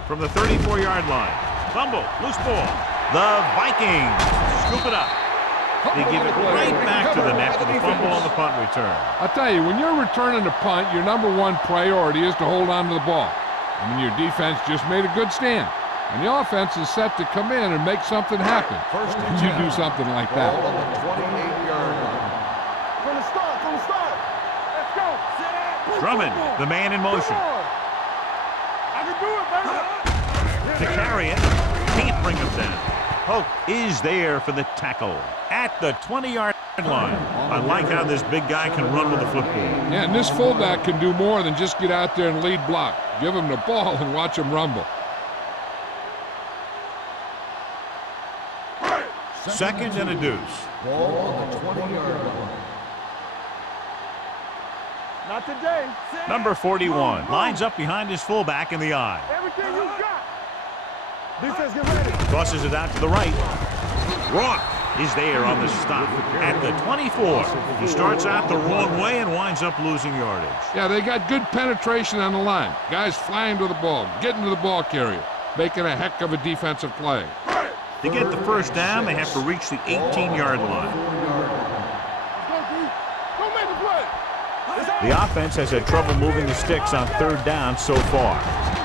From the 34-yard line. Fumble, loose ball. The Vikings scoop it up. They give it right back to the net for the fumble on the punt return. I'll tell you, when you're returning a punt, your #1 priority is to hold on to the ball. I mean, your defense just made a good stand. And the offense is set to come in and make something happen. First and You 10. do something like that. Ball on the 28-yard line. From the start, from the start. Let's go. Drummond, the man in motion. I can do it, baby. To carry it, can't bring him down. Hoke is there for the tackle at the 20-yard line. I like how this big guy can run with the football. Yeah, and this fullback can do more than just get out there and lead block. Give him the ball and watch him rumble. 2nd and a deuce. Ball on the 20-yard line. Not today. Number 41 lines up behind his fullback in the eye. Everything you got. Defense, get ready. Tosses it out to the right. Rock is there on the stop at the 24. He starts out the wrong way and winds up losing yardage. Yeah, they got good penetration on the line. Guys flying to the ball, getting to the ball carrier, making a heck of a defensive play. To get the first down, they have to reach the 18-yard line. Don't make the play. The offense has had trouble moving the sticks on 3rd down so far.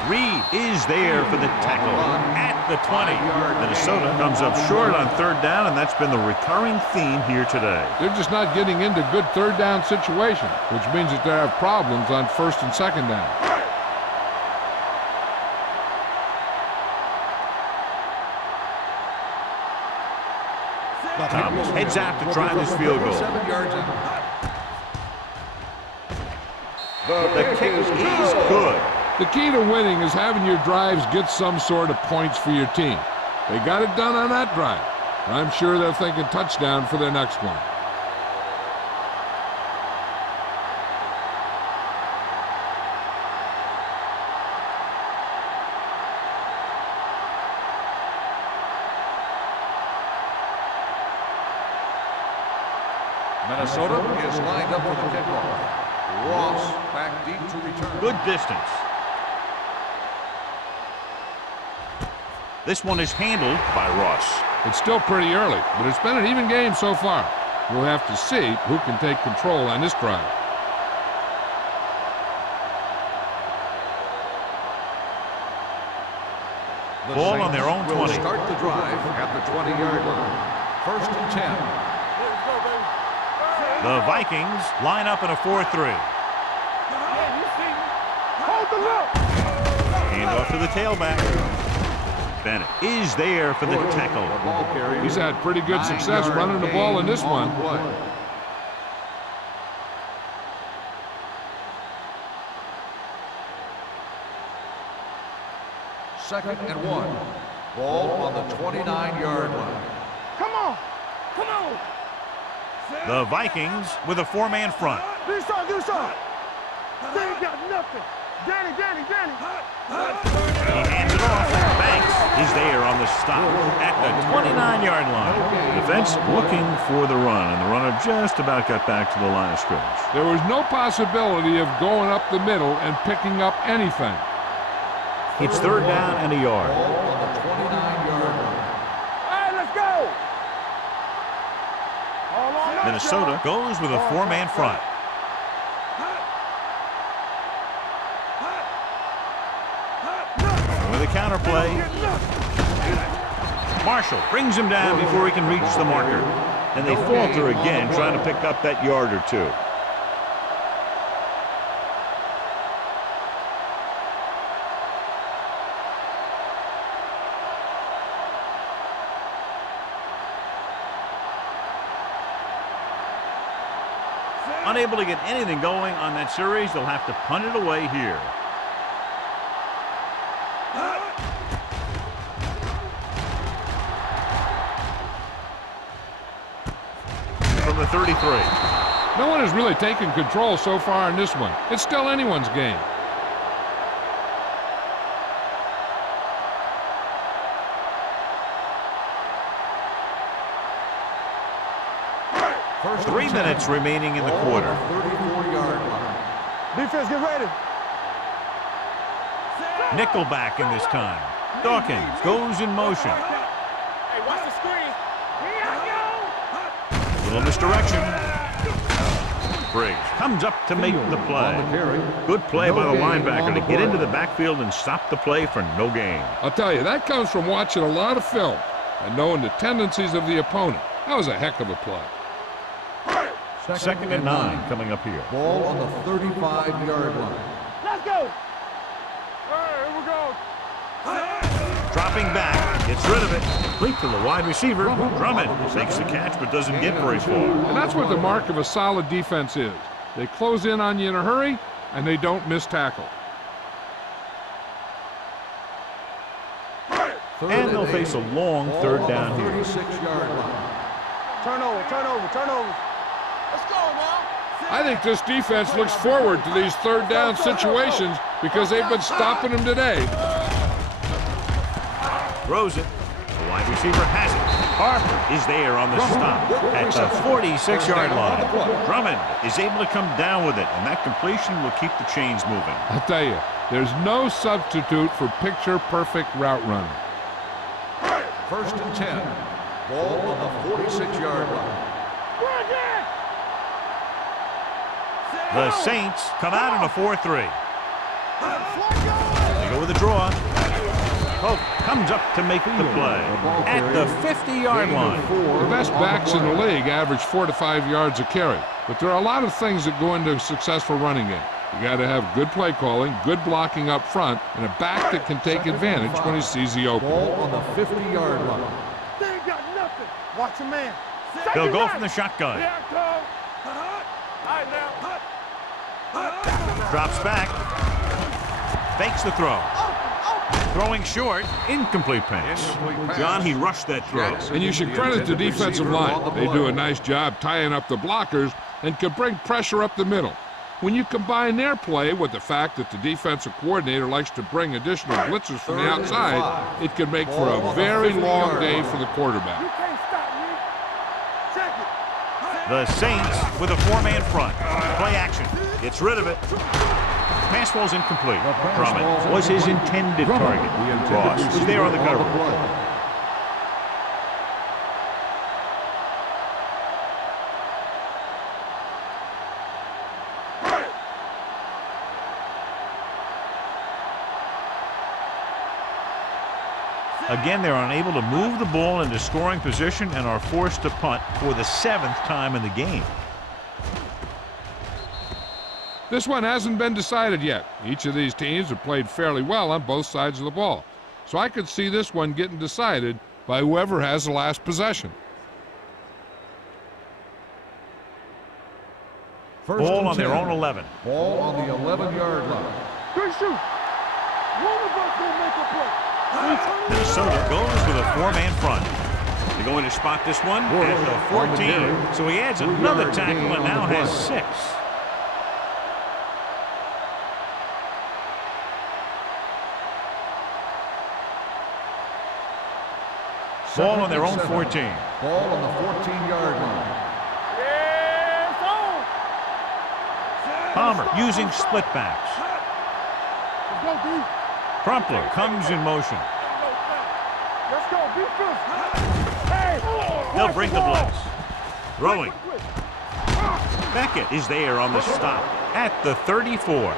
Reed is there for the tackle at the 20. Minnesota comes up short on 3rd down, and that's been the recurring theme here today. They're just not getting into good 3rd down situations, which means that they have problems on 1st and 2nd down. Thomas heads out to try this field goal. 7 yards out. The kick is good. The key to winning is having your drives get some sort of points for your team. They got it done on that drive. I'm sure they're thinking touchdown for their next one. Minnesota is lined up for the kickoff. Ross back deep to return. Good distance. This one is handled by Ross. It's still pretty early, but it's been an even game so far. We'll have to see who can take control on this drive. Ball on their own 20. Will start the drive at the 20-yard line. First and 10. The Vikings line up in a 4-3. Hold the look. Hand off to the tailback. Bennett is there for the tackle. He's had pretty good success running the ball in this one. Second and 1. Ball on the 29-yard line. Come on. Come on. The Vikings with a 4-man front. Do something. They ain't got nothing. Danny. He hands it off. Banks is there on the stop at the 29-yard line. Defense looking for the run, and the runner just about got back to the line of scrimmage. There was no possibility of going up the middle and picking up anything. It's third down and a yard. Ball on the 29-yard line. All right, let's go. All on us, Minnesota y'all. goes with a 4-man front. With a counter play, Marshall brings him down before he can reach the marker. And they falter again, trying to pick up that yard or two. Unable to get anything going on that series, they'll have to punt it away here. From the 33. No one has really taken control so far in this one. It's still anyone's game. First 3 minutes remaining in the quarter. 34-yard line. Defense, get ready. Nickelback in this time. Dawkins goes in motion. Hey, watch the screen. Here I Little misdirection. Briggs comes up to make the play. Good play by the linebacker to get into the backfield and stop the play for no gain. I'll tell you, that comes from watching a lot of film and knowing the tendencies of the opponent. That was a heck of a play. Second and 9 coming up here. Ball on the 35-yard line. Let's go. All right, here we go. Dropping back, gets rid of it. Complete to the wide receiver. Drummond makes the catch but doesn't get very far. And that's what the mark of a solid defense is. They close in on you in a hurry, and they don't miss tackle. And they'll face a long third down here. 36-yard line. Turnover. Let's go now. I think this defense looks forward to these third down situations because they've been stopping them today. Throws it. The wide receiver has it. Harper is there on the stop at the 46-yard line. Drummond is able to come down with it, and that completion will keep the chains moving. I'll tell you, there's no substitute for picture-perfect route running. First and 10. Ball on the 46-yard line. The Saints come out in a 4-3. They go with a draw. Pope comes up to make the play at the 50-yard line. The best backs in the league average 4 to 5 yards a carry, but there are a lot of things that go into a successful running game. You got to have good play calling, good blocking up front, and a back that can take advantage when he sees the open. Ball on the 50-yard line. They ain't got nothing. Watch a man. They'll go from the shotgun. Here I come. All right, now. Drops back. Fakes the throw. Throwing short. Incomplete pass. John, he rushed that throw. And you should credit the defensive line. They do a nice job tying up the blockers and can bring pressure up the middle. When you combine their play with the fact that the defensive coordinator likes to bring additional blitzers from the outside, it can make for a very long day for the quarterback. You can't stop me. Check it. The Saints with a four-man front. Play action. Gets rid of it. Pass ball's incomplete. Drummond was his intended target. Ross is there on the cover. Again, they're unable to move the ball into scoring position and are forced to punt for the 7th time in the game. This one hasn't been decided yet. Each of these teams have played fairly well on both sides of the ball. So I could see this one getting decided by whoever has the last possession. Ball on their own 11. Ball on the 11-yard line. Good shoot. One of us will make a play. Minnesota goes with a four-man front. They're going to spot this one at the 14. So he adds another tackle and now has 6. Ball on their own 14. Ball on the 14-yard line. Palmer using split backs. Let's go, D. Crumpler comes in motion. Let's go, defense. Hey! They'll bring the blitz. Throwing. Beckett is there on the stop at the 34.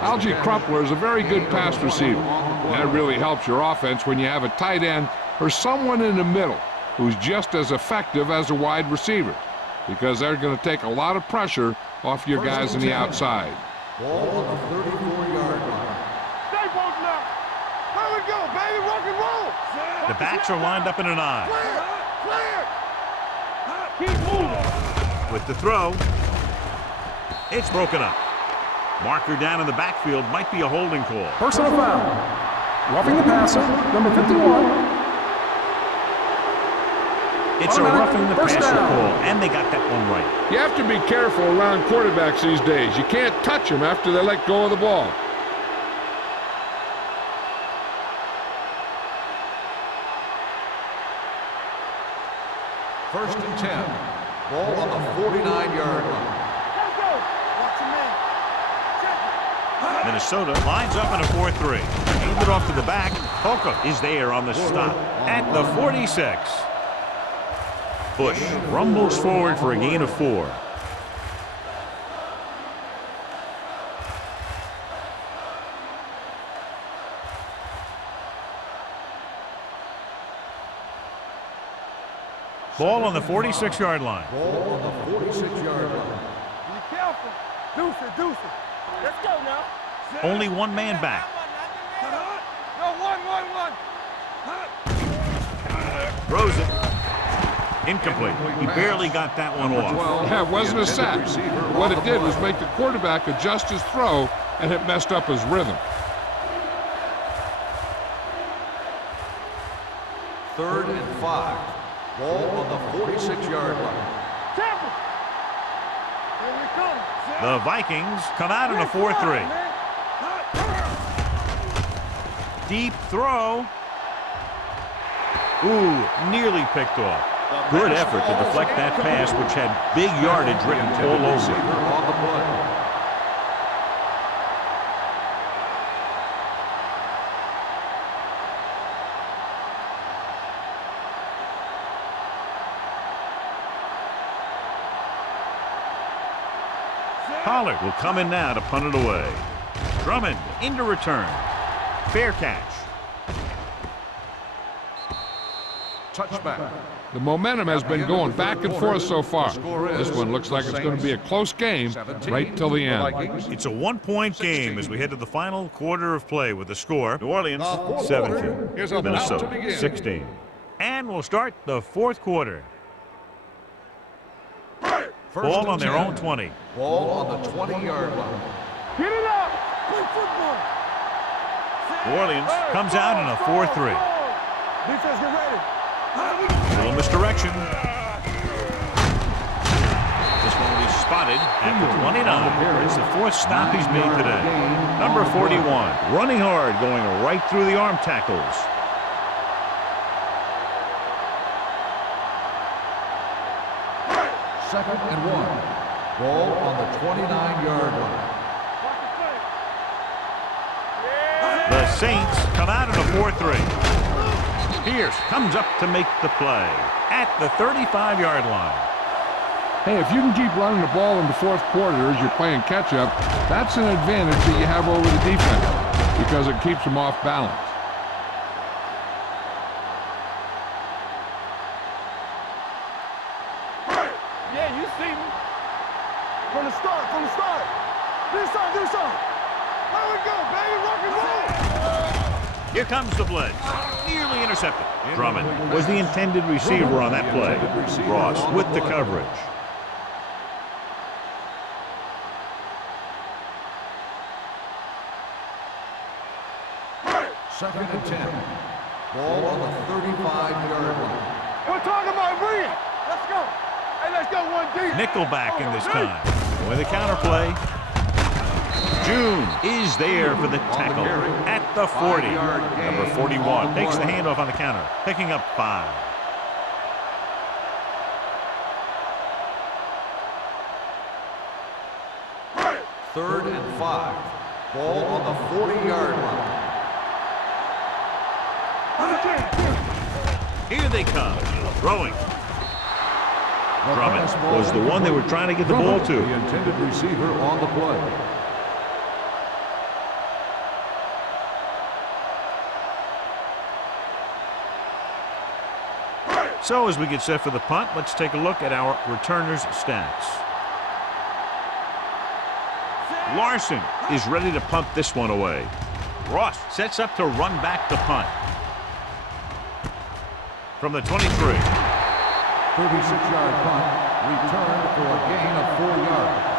Algie Crumpler is a very good pass receiver. That really helps your offense when you have a tight end or someone in the middle who's just as effective as a wide receiver, because they're going to take a lot of pressure off your guys on the outside. Ball on the 34-yard line. Stay posted up. There we go, baby. Rock and roll. The backs are lined up in an eye. Clear. Keep moving. With the throw, it's broken up. Marker down in the backfield might be a holding call. Personal foul. Roughing the passer, number 51. It's a roughing the First passer down. call, and they got that one right. You have to be careful around quarterbacks these days. You can't touch them after they let go of the ball. First and 10. Ball on the 49-yard line. Let's go. Watch your man. Check it. Minnesota lines up in a 4-3. Hand it off to the back. Polka is there on the stop at the 46. Bush rumbles forward for a gain of 4. Ball on the 46-yard line. Ball on the 46-yard line. Be careful. Deuce it, deuce it. Let's go now. Only one man back. No, one. Throws it. Incomplete. He barely got that one off. Yeah, it wasn't a sack. What it did was make the quarterback adjust his throw, and it messed up his rhythm. Third and 5. Ball on the 46-yard line. Careful. Here we come. The Vikings come out in a 4-3. Deep throw. Ooh, nearly picked off. Good effort to deflect that pass, which had big yardage written all over it. On the play. Pollard will come in now to punt it away. Drummond into return. Fair catch. Touchback. The momentum has been going back and forth so far. This one looks like it's going to be a close game right till the end. It's a one-point game as we head to the final quarter of play with the score. New Orleans 17, Minnesota 16. And we'll start the fourth quarter. Ball on their own 20. Ball on the 20-yard line. Get it up. Play football. New Orleans comes out in a 4-3. Defense, get ready. A little misdirection. This one will be spotted at the 29. It's the fourth stop he's made today. Number 41, running hard, going right through the arm tackles. 2nd and 1. Ball on the 29-yard line. The Saints come out in a 4-3. Pierce comes up to make the play at the 35-yard line. Hey, if you can keep running the ball in the fourth quarter as you're playing catch-up, that's an advantage that you have over the defense because it keeps them off balance. Yeah, you see me. From the start, from the start. Do something. There we go, baby, rock and roll. Here comes the blitz. Nearly intercepted. Drummond was the intended receiver on that play. Ross with the coverage. Second and 10. Ball on the 35-yard line. We're talking about bring it. Let's go. Hey, let's go one deep. Nickelback in this time. With a counterplay. June is there for the tackle at the 40. Number 41 takes the handoff on the counter, picking up 5. Third and 5. Ball on the 40-yard line. Here they come, throwing. Drummond was the one they were trying to get the ball to. The intended receiver on the play. So as we get set for the punt, let's take a look at our returners' stats. Larson is ready to punt this one away. Ross sets up to run back the punt. From the 23. 36-yard punt, returned for a gain of 4 yards.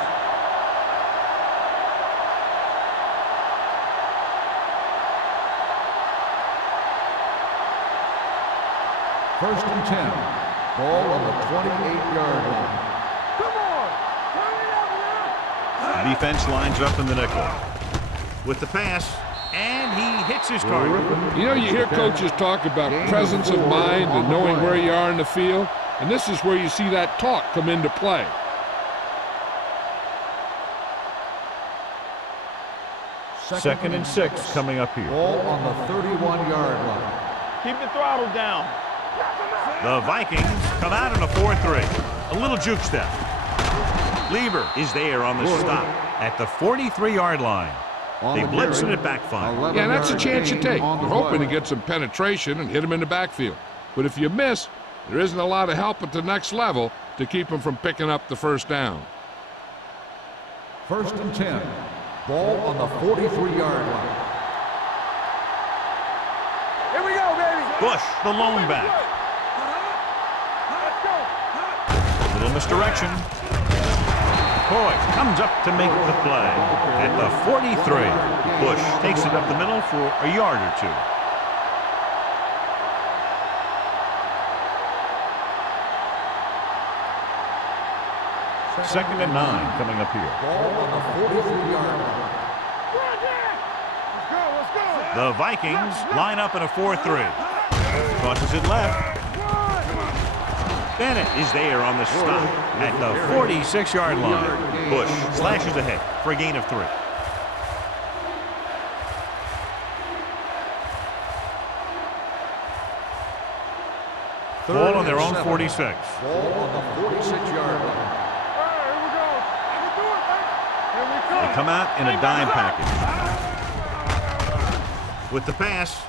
First and 10. Ball on the 28-yard line. Come on. Turn it up now. The defense lines up in the nickel. With the pass, and he hits his target. You know, you hear coaches talk about presence of mind and knowing where you are in the field, and this is where you see that talk come into play. Second and 6 coming up here. Ball on the 31-yard line. Keep the throttle down. The Vikings come out in a 4-3. A little juke step. Lieber is there on the stop at the 43-yard line. They blitzed it back fine. Yeah, that's a chance you take. You're hoping to get some penetration and hit them in the backfield. But if you miss, there isn't a lot of help at the next level to keep them from picking up the first down. First and 10. Ball on the 43-yard line. Here we go, baby. Bush, the lone back. Let's go. Little misdirection. Coy comes up to make the play at the 43. Bush takes it up the middle for a yard or 2. Second and 9 coming up here. Ball on the 43-yard line. Let's go. The Vikings line up in a 4-3. Crosses it left. Bennett is there on the stop at the 46-yard line. Bush slashes ahead for a gain of 3. Ball on their own 46. Ball on the 46-yard line. Here we go. Here we come. They come out in a dime package. With the pass.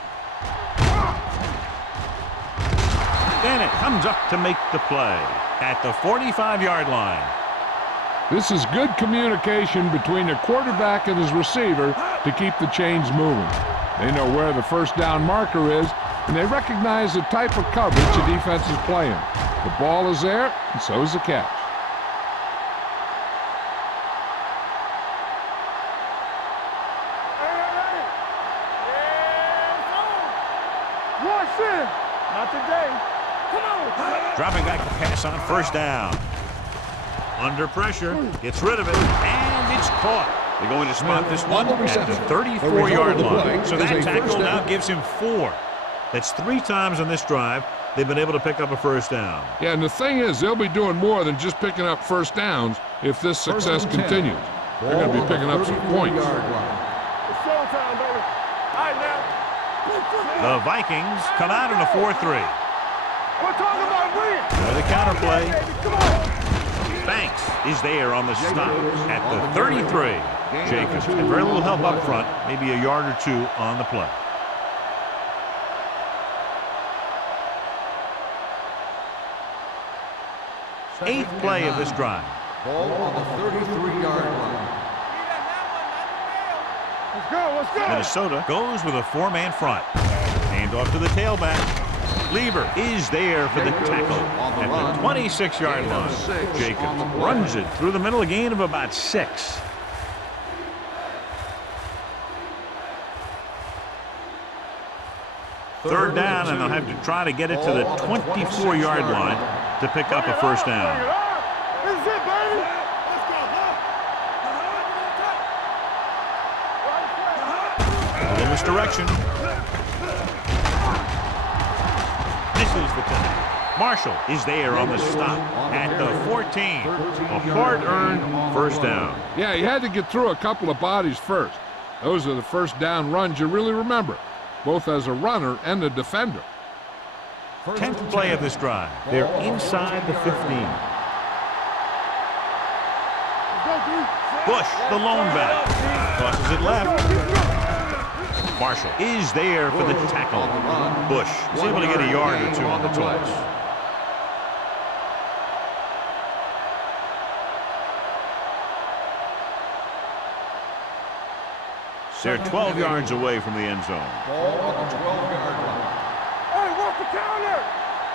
Bennett comes up to make the play at the 45-yard line. This is good communication between the quarterback and his receiver to keep the chains moving. They know where the first down marker is, and they recognize the type of coverage the defense is playing. The ball is there, and so is the catch. Rush in. Not today. Come on. Dropping back to pass on first down. Under pressure, gets rid of it, and it's caught. They're going to spot this one at the 34-yard line. So that tackle now gives him 4. That's 3 times on this drive they've been able to pick up a first down. Yeah, and the thing is, they'll be doing more than just picking up first downs if this success continues. They're going to be picking up some points. It's showtime, baby. All right, now. The Vikings come out in a 4-3. We're talking about winning. With a counterplay. Come on. Banks is there on the stop at the 33. Jacobs had very little help up front, maybe a yard or two on the play. Eighth play of this drive. Ball on the 33-yard line. Let's go, let's go. Minnesota goes with a four-man front. Hand off to the tailback. Lieber is there for the tackle at the 26-yard line. Jacobs runs it through the middle, a gain of about 6. Third down, and they'll have to try to get it to the 24-yard line to pick up a first down. This is it, baby. Let's go. A little misdirection. Misses the tackle. Marshall is there on the stop at the 14. A hard-earned first down. Yeah, he had to get through a couple of bodies first. Those are the first down runs you really remember, both as a runner and a defender. 10th play of this drive. They're inside the 15. Bush, the lone back, tosses it left. Marshall is there for the tackle. Bush is able to get a yard or two on the toss. They're 12 yards away from the end zone. Ball on the 12-yard line. Hey, what's the counter?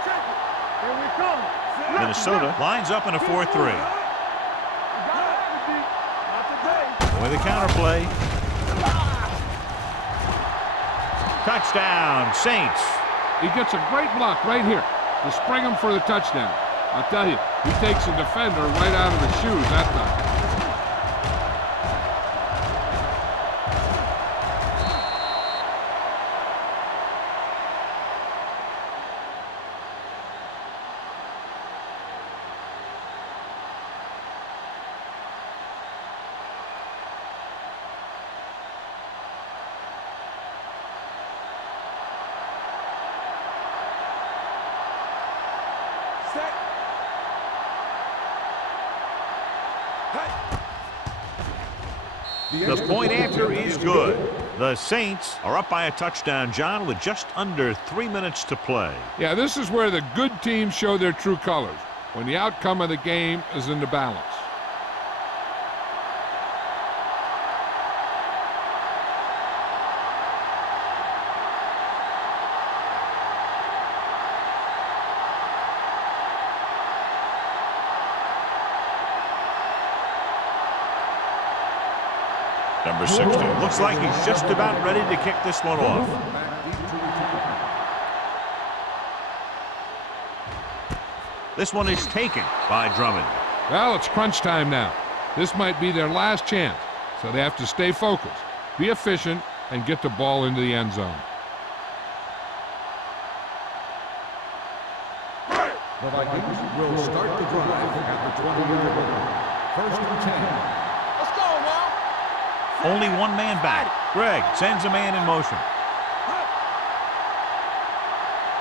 Check it. Here we come. Minnesota lines up in a 4-3. With a counterplay. Touchdown, Saints. He gets a great block right here to spring him for the touchdown. I'll tell you, he takes the defender right out of the shoes that time. The point after is good. The Saints are up by a touchdown, John, with just under 3 minutes to play. Yeah, this is where the good teams show their true colors, when the outcome of the game is in the balance. Number 60. Looks like he's just about ready to kick this one off. This one is taken by Drummond. Well, it's crunch time now. This might be their last chance, so they have to stay focused, be efficient, and get the ball into the end zone. The Vikings will start the drive at the 20-yard line. First and 10. Let's go now. Only one man back. Greg sends a man in motion.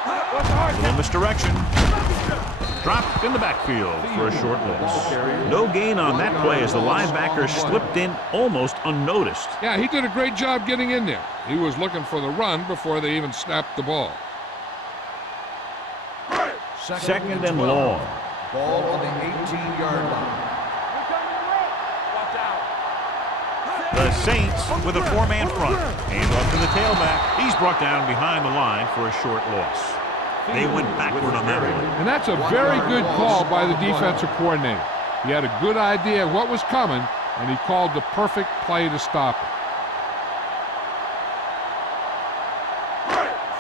A little misdirection. Dropped in the backfield for a short loss. No gain on that play as the linebacker slipped in almost unnoticed. Yeah, he did a great job getting in there. He was looking for the run before they even snapped the ball. Second and long. Ball on the 18-yard line. The Saints with a four-man front. Hand off to the tailback. He's brought down behind the line for a short loss. They went backward on that one. And that's a very good call by the defensive coordinator. He had a good idea of what was coming, and he called the perfect play to stop it.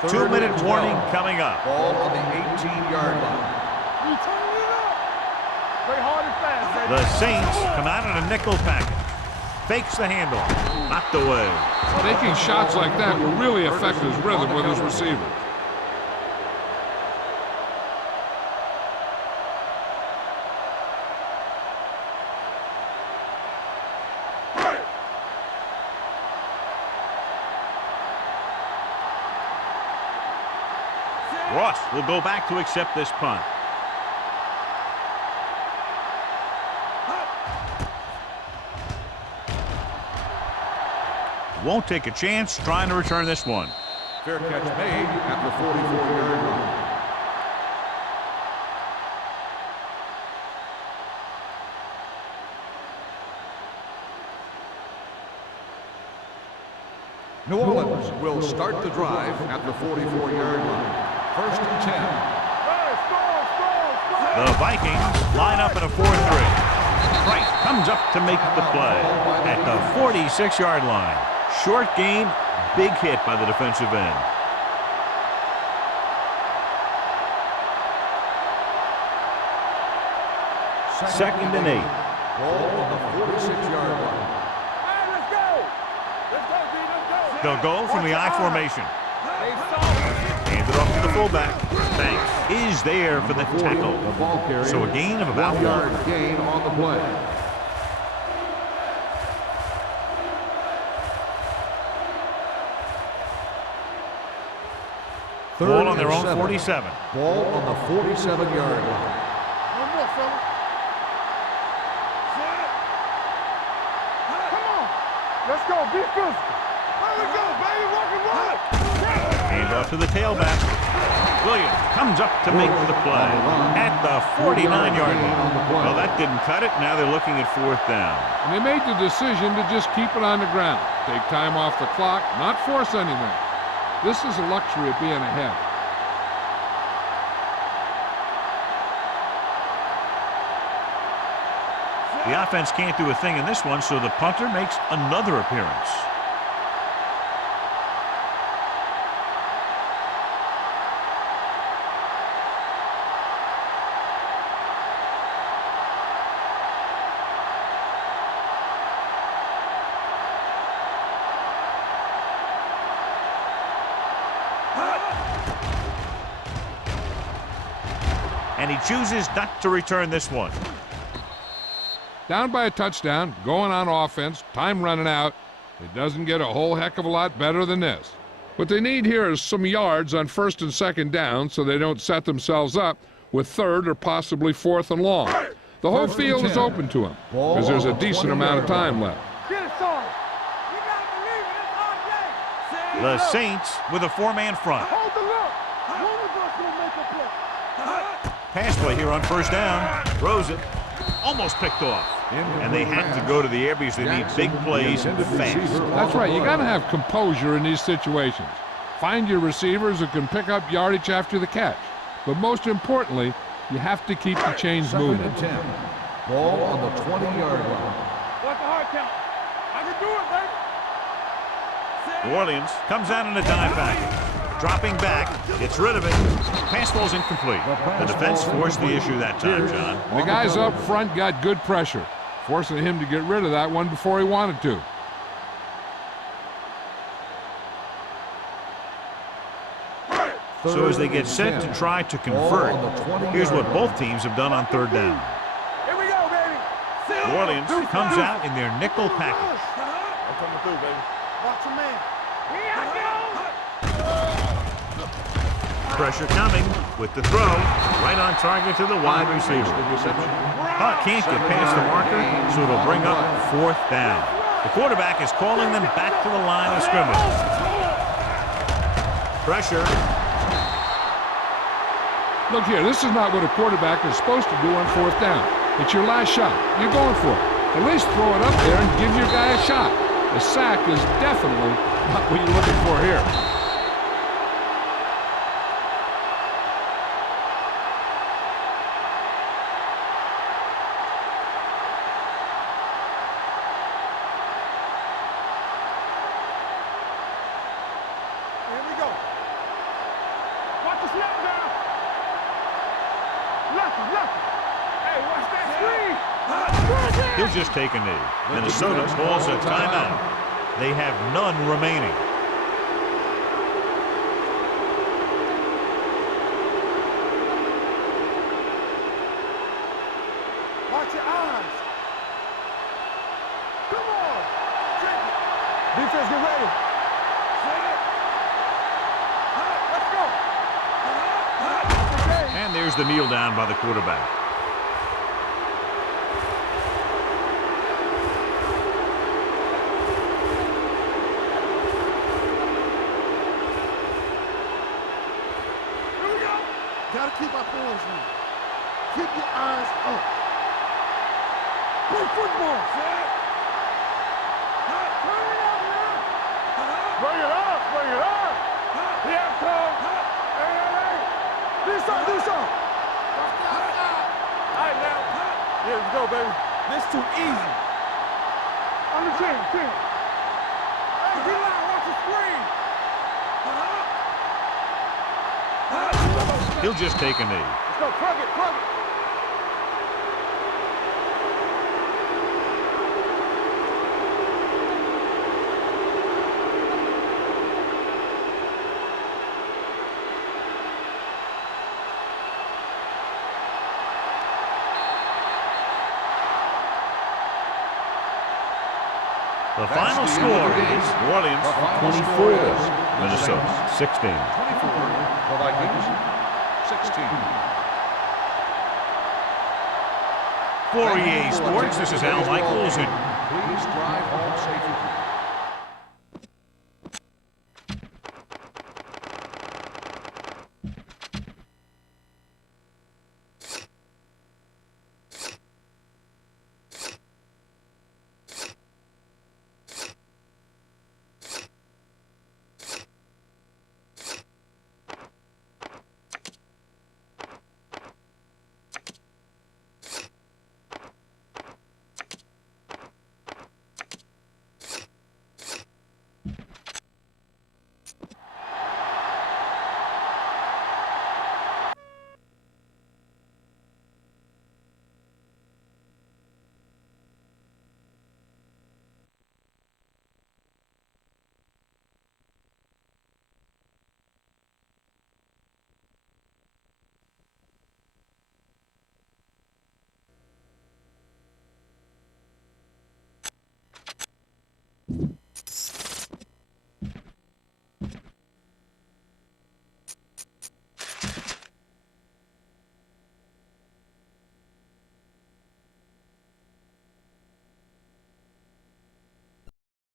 2-minute warning coming up. Ball on the 18-yard line. You turn it up. Play hard and fast, baby. The Saints come out in a nickel package. Fakes the handoff. Knocked away. Taking shots like that will really affect his rhythm with his receiver. Ross will go back to accept this punt. Won't take a chance trying to return this one. Fair catch made at the 44-yard line. New Orleans will start the drive at the 44-yard line. First and 10. The Vikings line up in a 4-3. Price comes up to make the play at the 46-yard line. Short gain, big hit by the defensive end. Second and 8. Ball on the 46-yard line. They'll go from the I formation. Hand it off to the fullback. Banks is there for the tackle. The ball carrier. So a gain of about 1 yard gain on the play. Ball on their own 47. Ball on the 47-yard line. One more, fella. Come on. Let's go. Be physical. There we go, baby. Rock and roll. Hand off to the tailback. Williams comes up to make the play at the 49-yard line. Well, that didn't cut it. Now they're looking at 4th down. And they made the decision to just keep it on the ground. Take time off the clock, not force anything. This is a luxury of being ahead. The offense can't do a thing in this one, so the punter makes another appearance. And he chooses not to return this one. Down by a touchdown, going on offense, time running out. It doesn't get a whole heck of a lot better than this. What they need here is some yards on 1st and 2nd down so they don't set themselves up with 3rd or possibly 4th and long. The whole field is open to them because there's a decent amount of time left. Get it, son. You gotta believe it. It's our day. The Saints with a 4-man front. Hold the look. One of us gonna make a play. Pass play here on 1st down. Throws it. Almost picked off. And they had to go to the air because they need big plays fast. That's right. You got to have composure in these situations. Find your receivers who can pick up yardage after the catch. But most importantly, you have to keep the chains moving. 2nd and 10. Ball on the 20-yard line. What's the hard count? I can do it, baby. New Orleans comes out in a dive package. Dropping back, gets rid of it. Pass ball's incomplete. The defense forced the issue that time, John. The guys up front got good pressure, forcing him to get rid of that one before he wanted to. So as they get set to try to convert, here's what both teams have done on 3rd down. Here we go, baby. New Orleans comes out in their nickel package. I'm coming through, baby. Watch your man. Here I go. Pressure coming with the throw. Right on target to the wide receiver. Hunt can't get past the marker, so it'll bring up 4th down. The quarterback is calling them back to the line of scrimmage. Pressure. Look here, this is not what a quarterback is supposed to do on 4th down. It's your last shot. You're going for it. At least throw it up there and give your guy a shot. A sack is definitely not what you're looking for here. Here we go. Watch the snap down. Lefty. Hey, watch that screen. He'll just take a knee. Minnesota calls a timeout. They have none remaining. Watch your eyes. Come on. Take it. Defense, get ready. Let's go. Here's the kneel down by the quarterback. Gotta keep our hands in. Keep your eyes up. Play football. Turn it up now. Bring it up. Bring it up. Here it comes. Hey. Do something. All right, now. Yeah, let's go, baby. This too easy. On the chin. Hey, get out. Watch the screen. He'll just take a knee. Let's go, plug it. The final score is New Orleans 24, Minnesota 16. 24, the Vikings, 16. For EA Sports, this is Al Michaels. Please drive home safely.